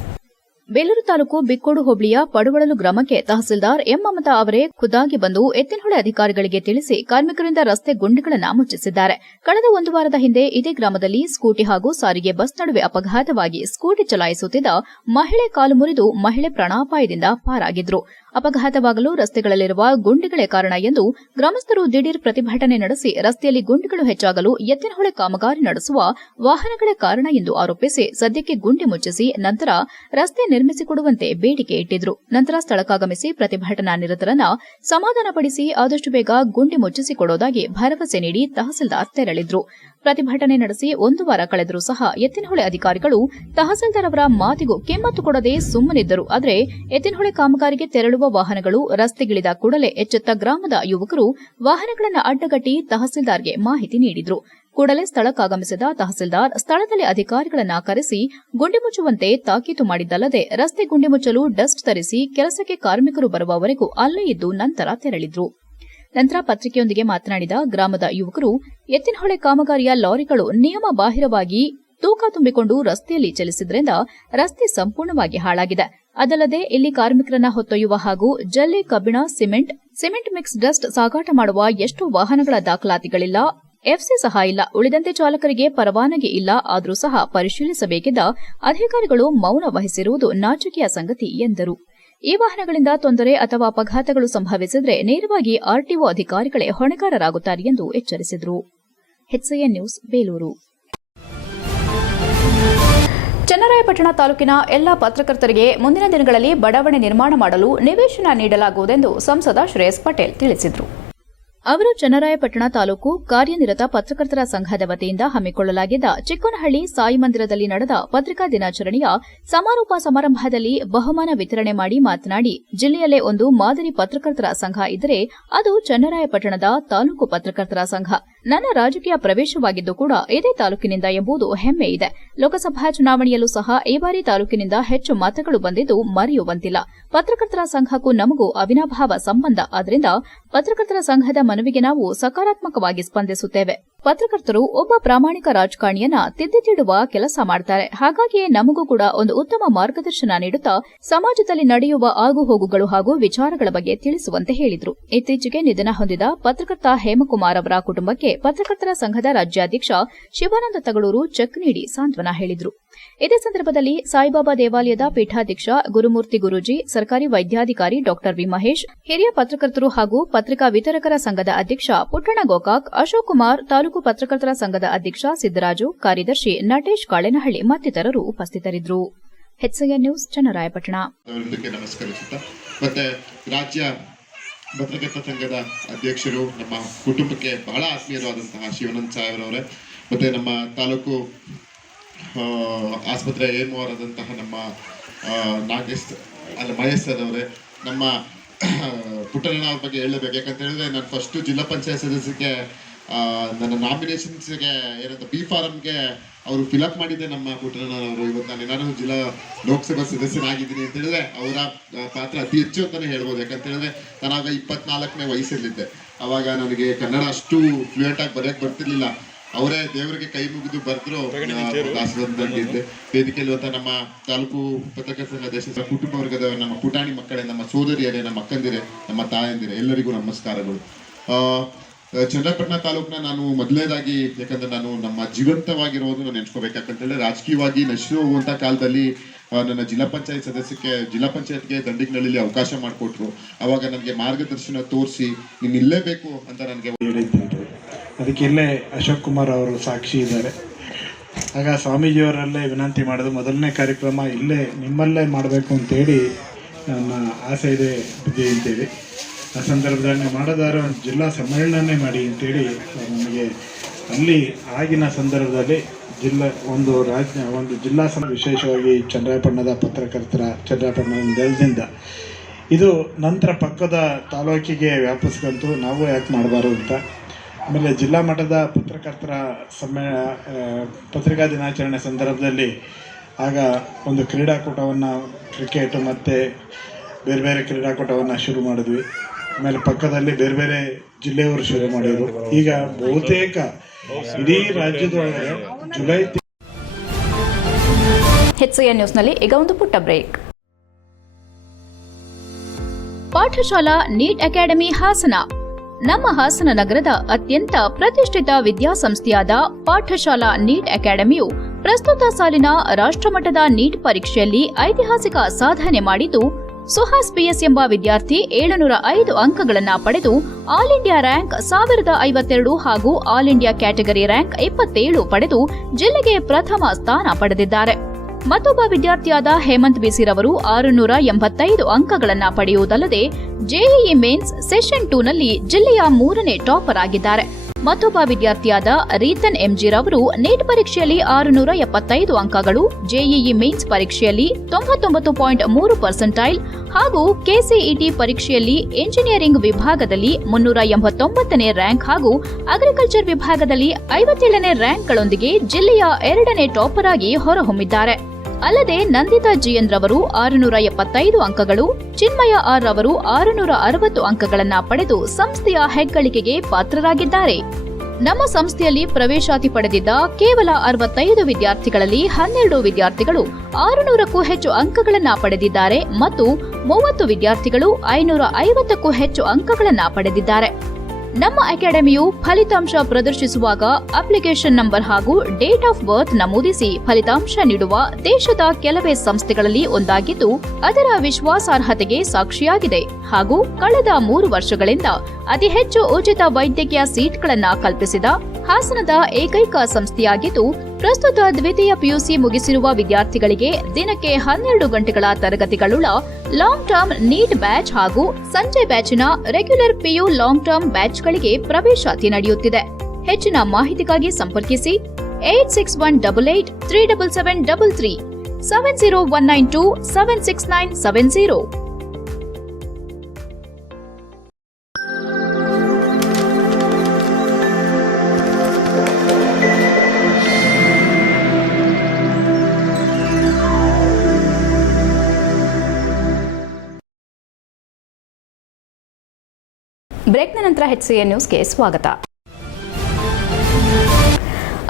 ಬೇಲೂರು ತಾಲೂಕು ಬಿಕ್ಕೋಡು ಹೋಬಳಿಯ ಪಡುವಳಲು ಗ್ರಾಮಕ್ಕೆ ತಹಸೀಲ್ದಾರ್ ಎಂ ಮಮತಾ ಅವರೇ ಖುದ್ದಾಗಿ ಬಂದು ಎತ್ತಿನಹೊಳೆ ಅಧಿಕಾರಿಗಳಿಗೆ ತಿಳಿಸಿ ಕಾರ್ಮಿಕರಿಂದ ರಸ್ತೆ ಗುಂಡಿಗಳನ್ನು ಮುಚ್ಚಿಸಿದ್ದಾರೆ. ಕಳೆದ 1 ವಾರದ ಹಿಂದೆ ಇದೇ ಗ್ರಾಮದಲ್ಲಿ ಸ್ಕೂಟಿ ಹಾಗೂ ಸಾರಿಗೆ ಬಸ್ ನಡುವೆ ಅಪಘಾತವಾಗಿ ಸ್ಕೂಟಿ ಚಲಾಯಿಸುತ್ತಿದ್ದ ಮಹಿಳೆ ಕಾಲು ಮುರಿದು ಮಹಿಳೆ ಪ್ರಾಣಾಪಾಯದಿಂದ ಪಾರಾಗಿದ್ರು. ಅಪಘಾತವಾಗಲು ರಸ್ತೆಗಳಲ್ಲಿರುವ ಗುಂಡಿಗಳೇ ಕಾರಣ ಎಂದು ಗ್ರಾಮಸ್ಥರು ದಿಢೀರ್ ಪ್ರತಿಭಟನೆ ನಡೆಸಿ ರಸ್ತೆಯಲ್ಲಿ ಗುಂಡಿಗಳು ಹೆಚ್ಚಾಗಲು ಎತ್ತಿನಹೊಳೆ ಕಾಮಗಾರಿ ನಡೆಸುವ ವಾಹನಗಳೇ ಕಾರಣ ಎಂದು ಆರೋಪಿಸಿ ಸದ್ಯಕ್ಕೆ ಗುಂಡಿ ಮುಚ್ಚಿಸಿ ನಂತರ ರಸ್ತೆ ನಿರ್ಮಿಸಿಕೊಡುವಂತೆ ಬೇಡಿಕೆ ಇಟ್ಟಿದ್ರು. ನಂತರ ಸ್ಥಳಕ್ಕಾಗಮಿಸಿ ಪ್ರತಿಭಟನಾ ನಿರತರನ್ನ ಸಮಾಧಾನಪಡಿಸಿ ಆದಷ್ಟು ಬೇಗ ಗುಂಡಿ ಮುಚ್ಚಿಸಿಕೊಡೋದಾಗಿ ಭರವಸೆ ನೀಡಿ ತಹಸೀಲ್ದಾರ್ ತೆರಳಿದ್ರು. ಪ್ರತಿಭಟನೆ ನಡೆಸಿ 1 ವಾರ ಕಳೆದರೂ ಸಹ ಎತ್ತಿನಹೊಳೆ ಅಧಿಕಾರಿಗಳು ತಹಸೀಲ್ದಾರ್ ಅವರ ಮಾತಿಗೂ ಕಿಮ್ಮತ್ತು ಕೊಡದೆ ಸುಮ್ಮನಿದ್ದರು. ಆದರೆ ಎತ್ತಿನಹೊಳೆ ಕಾಮಗಾರಿಗೆ ತೆರಳುವ ವಾಹನಗಳು ರಸ್ತೆಗಿಳಿದ ಕೂಡಲೇ ಎಚ್ಚೆತ್ತ ಗ್ರಾಮದ ಯುವಕರು ವಾಹನಗಳನ್ನು ಅಡ್ಡಗಟ್ಟಿ ತಹಸೀಲ್ದಾರ್ಗೆ ಮಾಹಿತಿ ನೀಡಿದ್ರು. ಕೂಡಲೇ ಸ್ಥಳಕ್ಕಾಗಮಿಸಿದ ತಹಸೀಲ್ದಾರ್ ಸ್ಥಳದಲ್ಲಿ ಅಧಿಕಾರಿಗಳನ್ನ ಕರೆಸಿ ಗುಂಡಿ ಮುಚ್ಚುವಂತೆ ತಾಕೀತು ಮಾಡಿದ್ದಲ್ಲದೆ ರಸ್ತೆ ಗುಂಡಿ ಮುಚ್ಚಲು ಡಸ್ಟ್ ತರಿಸಿ ಕೆಲಸಕ್ಕೆ ಕಾರ್ಮಿಕರು ಬರುವವರೆಗೂ ಅಲ್ಲೇ ಇದ್ದು ನಂತರ ತೆರಳಿದ್ರು. ನಂತರ ಪತ್ರಿಕೆಯೊಂದಿಗೆ ಮಾತನಾಡಿದ ಗ್ರಾಮದ ಯುವಕರು, ಎತ್ತಿನಹೊಳೆ ಕಾಮಗಾರಿಯ ಲಾರಿಗಳು ನಿಯಮ ಬಾಹಿರವಾಗಿ ತೂಕ ತುಂಬಿಕೊಂಡು ರಸ್ತೆಯಲ್ಲಿ ಚಲಿಸಿದ್ರಿಂದ ರಸ್ತೆ ಸಂಪೂರ್ಣವಾಗಿ ಹಾಳಾಗಿದೆ. ಅದಲ್ಲದೆ ಇಲ್ಲಿ ಕಾರ್ಮಿಕರನ್ನ ಹೊತ್ತೊಯ್ಯುವ ಹಾಗೂ ಜಲ್ಲಿ, ಕಬ್ಬಿಣ, ಸಿಮೆಂಟ್ ಮಿಕ್ಸ್ ಡಸ್ಟ್ ಸಾಗಾಟ ಮಾಡುವ ಎಷ್ಟು ವಾಹನಗಳ ದಾಖಲಾತಿಗಳಿಲ್ಲ, ಎಫ್ಸಿ ಸಹ ಇಲ್ಲ. ಉಳಿದಂತೆ ಚಾಲಕರಿಗೆ ಪರವಾನಗಿ ಇಲ್ಲ. ಆದರೂ ಸಹ ಪರಿಶೀಲಿಸಬೇಕಿದ್ದ ಅಧಿಕಾರಿಗಳು ಮೌನ ವಹಿಸಿರುವುದು ನಾಚಿಕೆಯ ಸಂಗತಿ ಎಂದರು. ಈ ವಾಹನಗಳಿಂದ ತೊಂದರೆ ಅಥವಾ ಅಪಘಾತಗಳು ಸಂಭವಿಸಿದರೆ ನೇರವಾಗಿ ಆರ್ಟಿಒ ಅಧಿಕಾರಿಗಳೇ ಹೊಣೆಗಾರರಾಗುತ್ತಾರೆ ಎಂದು ಎಚ್ಚರಿಸಿದರು. HCN news, Belur. ಚನ್ನರಾಯಪಟ್ಟಣ ತಾಲೂಕಿನ ಎಲ್ಲ ಪತ್ರಕರ್ತರಿಗೆ ಮುಂದಿನ ದಿನಗಳಲ್ಲಿ ಬಡಾವಣೆ ನಿರ್ಮಾಣ ಮಾಡಲು ನಿವೇಶನ ನೀಡಲಾಗುವುದೆಂದು ಸಂಸದ ಶ್ರೇಯಸ್ ಪಟೇಲ್ ತಿಳಿಸಿದರು. ಅವರು ಚನ್ನರಾಯಪಟ್ಟಣ ತಾಲೂಕು ಕಾರ್ಯನಿರತ ಪತ್ರಕರ್ತರ ಸಂಘದ ವತಿಯಿಂದ ಹಮ್ಮಿಕೊಳ್ಳಲಾಗಿದ್ದ ಚಿಕ್ಕೋನಹಳ್ಳಿ ಸಾಯಿ ಮಂದಿರದಲ್ಲಿ ನಡೆದ ಪತ್ರಿಕಾ ದಿನಾಚರಣೆಯ ಸಮಾರೋಪ ಸಮಾರಂಭದಲ್ಲಿ ಬಹುಮಾನ ವಿತರಣೆ ಮಾಡಿ ಮಾತನಾಡಿ, ಜಿಲ್ಲೆಯಲ್ಲೇ ಒಂದು ಮಾದರಿ ಪತ್ರಕರ್ತರ ಸಂಘ ಇದ್ದರೆ ಅದು ಚನ್ನರಾಯಪಟ್ಟಣದ ತಾಲೂಕು ಪತ್ರಕರ್ತರ ಸಂಘ. ನನ್ನ ರಾಜಕೀಯ ಪ್ರವೇಶವಾಗಿದ್ದು ಕೂಡ ಇದೇ ತಾಲೂಕಿನಿಂದ ಎಂಬುದು ಹೆಮ್ಮೆ ಇದೆ. ಲೋಕಸಭಾ ಚುನಾವಣೆಯಲ್ಲೂ ಸಹ ಈ ಬಾರಿ ತಾಲೂಕಿನಿಂದ ಹೆಚ್ಚು ಮತಗಳು ಬಂದಿದ್ದು ಮರೆಯುವಂತಿಲ್ಲ. ಪತ್ರಕರ್ತರ ಸಂಘಕ್ಕೂ ನಮಗೂ ಅವಿನಾಭಾವ ಸಂಬಂಧ. ಆದ್ದರಿಂದ ಪತ್ರಕರ್ತರ ಸಂಘದ ಮನವಿಗೆ ನಾವು ಸಕಾರಾತ್ಮಕವಾಗಿ ಸ್ಪಂದಿಸುತ್ತೇವೆ. ಪತ್ರಕರ್ತರು ಒಬ್ಬ ಪ್ರಾಮಾಣಿಕ ರಾಜಕಾರಣಿಯನ್ನ ತಿದ್ದಿಡುವ ಕೆಲಸ ಮಾಡ್ತಾರೆ. ಹಾಗಾಗಿಯೇ ನಮಗೂ ಕೂಡ ಒಂದು ಉತ್ತಮ ಮಾರ್ಗದರ್ಶನ ನೀಡುತ್ತಾ ಸಮಾಜದಲ್ಲಿ ನಡೆಯುವ ಆಗುಹೋಗುಗಳು ಹಾಗೂ ವಿಚಾರಗಳ ಬಗ್ಗೆ ತಿಳಿಸುವಂತೆ ಹೇಳಿದರು. ಇತ್ತೀಚೆಗೆ ನಿಧನ ಹೊಂದಿದ ಪತ್ರಕರ್ತ ಹೇಮಕುಮಾರ್ ಅವರ ಕುಟುಂಬಕ್ಕೆ ಪತ್ರಕರ್ತರ ಸಂಘದ ರಾಜ್ಯಾಧ್ಯಕ್ಷ ಶಿವಾನಂದ ತಗಳೂರು ಚೆಕ್ ನೀಡಿ ಸಾಂತ್ವನ ಹೇಳಿದರು. ಇದೇ ಸಂದರ್ಭದಲ್ಲಿ ಸಾಯಿಬಾಬಾ ದೇವಾಲಯದ ಪೀಠಾಧ್ಯಕ್ಷ ಗುರುಮೂರ್ತಿ ಗುರೂಜಿ, ಸರ್ಕಾರಿ ವೈದ್ಯಾಧಿಕಾರಿ ಡಾ ವಿ ಮಹೇಶ್, ಹಿರಿಯ ಪತ್ರಕರ್ತರು ಹಾಗೂ ಪತ್ರಿಕಾ ವಿತರಕರ ಸಂಘದ ಅಧ್ಯಕ್ಷ ಪುಟ್ಟಣ ಗೋಕಾಕ್, ಅಶೋಕ್ ಕುಮಾರ್, ತಾಲೂಕು ಪತ್ರಕರ್ತರ ಸಂಘದ ಅಧ್ಯಕ್ಷ ಸಿದ್ದರಾಜು, ಕಾರ್ಯದರ್ಶಿ ನಟೇಶ್ ಕಾಳೆನಹಳ್ಳಿ ಮತ್ತಿತರರು ಉಪಸ್ಥಿತರಿದ್ದರು. HCN news, Channarayapatna. ಮತ್ತೆ ರಾಜ್ಯ ಪತ್ರಕರ್ತರ ಸಂಘದ ಅಧ್ಯಕ್ಷರು, ನಮ್ಮ ಕುಟುಂಬಕ್ಕೆ ಬಹಳ ಆತ್ಮೀಯರಾದಂತಹ ಶಿವಾನಂದ ಸಾಹೇಬ್ರವರೇ, ಮತ್ತೆ ನಮ್ಮ ತಾಲೂಕು ಆಸ್ಪತ್ರೆ ಏರ್ಮೋರಾದಂತಹ ನಮ್ಮ ಮಹೇಶ್ ಸರ್ ಅವರೇ, ನಮ್ಮ ಪುಟ್ಟಣ್ಣ ಅವ್ರ ಬಗ್ಗೆ ಹೇಳಬೇಕು. ಯಾಕಂತ ಹೇಳಿದ್ರೆ ನಾನು ಫಸ್ಟ್ ಜಿಲ್ಲಾ ಪಂಚಾಯತ್ ಸದಸ್ಯಕ್ಕೆ ನನ್ನ ನಾಮಿನೇಷನ್ಸ್ಗೆ ಏನಂತ ಬಿ ಫಾರಮ್ಗೆ ಅವರು ಫಿಲಪ್ ಮಾಡಿದ್ದೆ ನಮ್ಮ ಪುಟ್ಟಣ್ಣನವರು. ಇವತ್ತು ನಾನು ಏನಾದ್ರು ಜಿಲ್ಲಾ ಲೋಕಸಭಾ ಸದಸ್ಯನಾಗಿದ್ದೀನಿ ಅಂತ ಹೇಳಿದ್ರೆ ಅವರ ಪಾತ್ರ ಅತಿ ಹೆಚ್ಚು ಅಂತಲೇ ಹೇಳ್ಬೋದು. ಯಾಕಂತ ಹೇಳಿದ್ರೆ ನಾನಾಗ 24ನೇ ವಯಸ್ಸಲ್ಲಿದ್ದೆ. ಅವಾಗ ನನಗೆ ಕನ್ನಡ ಅಷ್ಟು ಫ್ಲೂಯೆಂಟ್ ಆಗಿ ಬರೆಯಕ್ಕೆ ಬರ್ತಿರ್ಲಿಲ್ಲ. ಅವರೇ ದೇವರಿಗೆ ಕೈ ಮುಗಿದು ಬರೆದ್ರು ಆಶ್ರಮದಲ್ಲಿದ್ದೆ. ವೇದಿಕೆಯಲ್ಲಿ ನಮ್ಮ ತಾಲೂಕು ಪತ್ರಕರ್ತರ ಸಂಘ ಅಧ್ಯಕ್ಷ, ಕುಟುಂಬ ವರ್ಗದ ನಮ್ಮ ಪುಟಾಣಿ ಮಕ್ಕಳೇ, ನಮ್ಮ ಸೋದರಿಯರೇ, ನಮ್ಮ ಅಕ್ಕಂದಿರೇ, ನಮ್ಮ ತಾಯಂದಿರೇ, ಎಲ್ಲರಿಗೂ ನಮಸ್ಕಾರಗಳು. ಚನ್ನರಾಯಪಟ್ಟಣ ತಾಲೂಕಿನ ನಾನು ಮೊದಲನೇದಾಗಿ, ಯಾಕಂದ್ರೆ ನಾನು ನಮ್ಮ ಜೀವಂತವಾಗಿರೋದು ನಾನು ನೆನ್ಸ್ಕೋಬೇಕು. ಯಾಕಂತೇಳಿ ರಾಜಕೀಯವಾಗಿ ನಶಿಸಿ ಹೋಗುವಂಥ ಕಾಲದಲ್ಲಿ ನನ್ನ ಜಿಲ್ಲಾ ಪಂಚಾಯತ್ಗೆ ದಂಡಿಗ್ನಳ್ಳಿಲಿ ಅವಕಾಶ ಮಾಡಿಕೊಟ್ರು. ಅವಾಗ ನನಗೆ ಮಾರ್ಗದರ್ಶನ ತೋರಿಸಿ ನೀನು ಇಲ್ಲೇಬೇಕು ಅಂತ ನನಗೆ ಹೇಳಿದ್ದರು. ಅದಕ್ಕೆ ಇಲ್ಲೇ ಅಶೋಕ್ ಕುಮಾರ್ ಅವರು ಸಾಕ್ಷಿ ಇದ್ದಾರೆ. ಆಗ ಸ್ವಾಮೀಜಿಯವರಲ್ಲೇ ವಿನಂತಿ ಮಾಡೋದು, ಮೊದಲನೇ ಕಾರ್ಯಕ್ರಮ ಇಲ್ಲೇ ನಿಮ್ಮಲ್ಲೇ ಮಾಡಬೇಕು ಅಂತೇಳಿ ನನ್ನ ಆಸೆ ಇದೆ ಅಂತೇಳಿ. ಆ ಸಂದರ್ಭದಲ್ಲಿ ಮಾಡೋದಾದ್ರೆ ಒಂದು ಜಿಲ್ಲಾ ಸಮ್ಮೇಳನನೇ ಮಾಡಿ ಅಂತೇಳಿ ನಮಗೆ ಅಲ್ಲಿ ಆಗಿನ ಸಂದರ್ಭದಲ್ಲಿ ಒಂದು ಜಿಲ್ಲಾ ವಿಶೇಷವಾಗಿ ಚನ್ನರಾಯಪಟ್ಟಣದ ಪತ್ರಕರ್ತರ ಚನ್ನರಾಯಪಟ್ಟಣದ ನೆಲದಿಂದ ಇದು ನಂತರ ಪಕ್ಕದ ತಾಲೂಕಿಗೆ ವ್ಯಾಪಿಸ್ಕಂತು ನಾವು ಯಾಕೆ ಮಾಡಬಾರ್ದು ಅಂತ. ಆಮೇಲೆ ಜಿಲ್ಲಾ ಮಟ್ಟದ ಪತ್ರಕರ್ತರ ಪತ್ರಿಕಾ ದಿನಾಚರಣೆ ಸಂದರ್ಭದಲ್ಲಿ ಆಗ ಒಂದು ಕ್ರೀಡಾಕೂಟವನ್ನು, ಕ್ರಿಕೆಟ್ ಮತ್ತು ಬೇರೆ ಬೇರೆ ಕ್ರೀಡಾಕೂಟವನ್ನು ಶುರು ಮಾಡಿದ್ವಿ. ಆಮೇಲೆ ಪಕ್ಕದಲ್ಲಿ ಬೇರೆ ಬೇರೆ ಜಿಲ್ಲೆಯವರು ಶುರು ಮಾಡಿದರು. ಈಗ ಬಹುತೇಕ ಇಡೀ ರಾಜ್ಯದೊಳಗೆ ಜುಲೈ. HCN ನ್ಯೂಸ್ನಲ್ಲಿ ಈಗ ಒಂದು ಪುಟ್ಟ break. Pathashala NEET academy Hassan. ನಮ್ಮ ಹಾಸನ ನಗರದ ಅತ್ಯಂತ ಪ್ರತಿಷ್ಠಿತ ವಿದ್ಯಾಸಂಸ್ಥೆಯಾದ ಪಾಠಶಾಲಾ ನೀಟ್ ಅಕಾಡೆಮಿಯು ಪ್ರಸ್ತುತ ಸಾಲಿನ ರಾಷ್ಟ್ರಮಟ್ಟದ ನೀಟ್ ಪರೀಕ್ಷೆಯಲ್ಲಿ ಐತಿಹಾಸಿಕ ಸಾಧನೆ ಮಾಡಿದ್ದು, ಸುಹಾಸ್ PS ಎಂಬ ವಿದ್ಯಾರ್ಥಿ 705 ಅಂಕಗಳನ್ನು ಪಡೆದು ಆಲ್ ಇಂಡಿಯಾ ರ್ಯಾಂಕ್ 1052 ಹಾಗೂ ಆಲ್ ಇಂಡಿಯಾ ಕ್ಯಾಟಗರಿ ರ್ಯಾಂಕ್ 27 ಪಡೆದು ಜಿಲ್ಲೆಗೆ ಪ್ರಥಮ ಸ್ಥಾನ ಪಡೆದಿದ್ದಾರೆ. ಮತ್ತೊಬ್ಬ ವಿದ್ಯಾರ್ಥಿಯಾದ ಹೇಮಂತ್ BC ರವರು 685 ಅಂಕಗಳನ್ನು ಪಡೆಯುವುದಲ್ಲದೆ ಜೆಇಇ ಮೇನ್ಸ್ ಸೆಷನ್ 2 ನಲ್ಲಿ ಜಿಲ್ಲೆಯ 3ನೇ ಟಾಪರ್ ಆಗಿದ್ದಾರೆ. ಮತ್ತೊಬ್ಬ ವಿದ್ಯಾರ್ಥಿಯಾದ ರೀತನ್ MG ರವರು ನೀಟ್ ಪರೀಕ್ಷೆಯಲ್ಲಿ 675 ಅಂಕಗಳು, ಜೆಇಇ ಮೇನ್ಸ್ ಪರೀಕ್ಷೆಯಲ್ಲಿ 99.3% ಹಾಗೂ ಕೆಸಿಇಟಿ ಪರೀಕ್ಷೆಯಲ್ಲಿ ಎಂಜಿನಿಯರಿಂಗ್ ವಿಭಾಗದಲ್ಲಿ 389ನೇ ರ್ಯಾಂಕ್ ಹಾಗೂ ಅಗ್ರಿಕಲ್ಚರ್ ವಿಭಾಗದಲ್ಲಿ 57ನೇ ರ್ಯಾಂಕ್ಗಳೊಂದಿಗೆ ಜಿಲ್ಲೆಯ 2ನೇ ಟಾಪರ್ ಆಗಿ ಹೊರಹೊಮ್ಮಿದ್ದಾರೆ. ಅಲ್ಲದೆ ನಂದಿತಾ ಜಿಎನ್ ರವರು 675 ಅಂಕಗಳು, ಚಿನ್ಮಯ ಆರ್ ರವರು 660 ಅಂಕಗಳನ್ನು ಪಡೆದು ಸಂಸ್ಥೆಯ ಹೆಗ್ಗಳಿಕೆಗೆ ಪಾತ್ರರಾಗಿದ್ದಾರೆ. ನಮ್ಮ ಸಂಸ್ಥೆಯಲ್ಲಿ ಪ್ರವೇಶಾತಿ ಪಡೆದಿದ್ದ ಕೇವಲ 65 ವಿದ್ಯಾರ್ಥಿಗಳಲ್ಲಿ 12 ವಿದ್ಯಾರ್ಥಿಗಳು 600ಕ್ಕೂ ಹೆಚ್ಚು ಅಂಕಗಳನ್ನು ಪಡೆದಿದ್ದಾರೆ ಮತ್ತು 30 ವಿದ್ಯಾರ್ಥಿಗಳು 550ಕ್ಕೂ ಹೆಚ್ಚು ಅಂಕಗಳನ್ನು ಪಡೆದಿದ್ದಾರೆ. ನಮ್ಮ ಅಕಾಡೆಮಿಯು ಫಲಿತಾಂಶ ಪ್ರದರ್ಶಿಸುವಾಗ ಅಪ್ಲಿಕೇಶನ್ ನಂಬರ್ ಹಾಗೂ ಡೇಟ್ ಆಫ್ ಬರ್ತ್ ನಮೂದಿಸಿ ಫಲಿತಾಂಶ ನೀಡುವ ದೇಶದ ಕೆಲವೇ ಸಂಸ್ಥೆಗಳಲ್ಲಿ ಒಂದಾಗಿದ್ದು ಅದರ ವಿಶ್ವಾಸಾರ್ಹತೆಗೆ ಸಾಕ್ಷಿಯಾಗಿದೆ ಹಾಗೂ ಕಳೆದ 3 ವರ್ಷಗಳಿಂದ ಅತಿ ಹೆಚ್ಚು ಉಚಿತ ವೈದ್ಯಕೀಯ ಸೀಟ್ಗಳನ್ನು ಕಲ್ಪಿಸಿದ ಹಾಸನದ ಏಕೈಕ ಸಂಸ್ಥೆಯಾಗಿದ್ದು ಪ್ರಸ್ತುತ ದ್ವಿತೀಯ ಪಿಯುಸಿ ಮುಗಿಸಿರುವ ವಿದ್ಯಾರ್ಥಿಗಳಿಗೆ ದಿನಕ್ಕೆ 12 ಗಂಟೆಗಳ ತರಗತಿಗಳುಳ್ಳ ಲಾಂಗ್ ಟರ್ಮ್ ನೀಟ್ ಬ್ಯಾಚ್ ಹಾಗೂ ಸಂಜೆ ಬ್ಯಾಚಿನ ರೆಗ್ಯುಲರ್ ಪಿಯು ಲಾಂಗ್ ಟರ್ಮ್ ಬ್ಯಾಚ್ಗಳಿಗೆ ಪ್ರವೇಶಾತಿ ನಡೆಯುತ್ತಿದೆ. ಹೆಚ್ಚಿನ ಮಾಹಿತಿಗಾಗಿ ಸಂಪರ್ಕಿಸಿ 8618837733 70192769770. ಬ್ರೇಕ್ನ ನಂತರ HCN ನ್ಯೂಸ್ಗೆ ಸ್ವಾಗತ.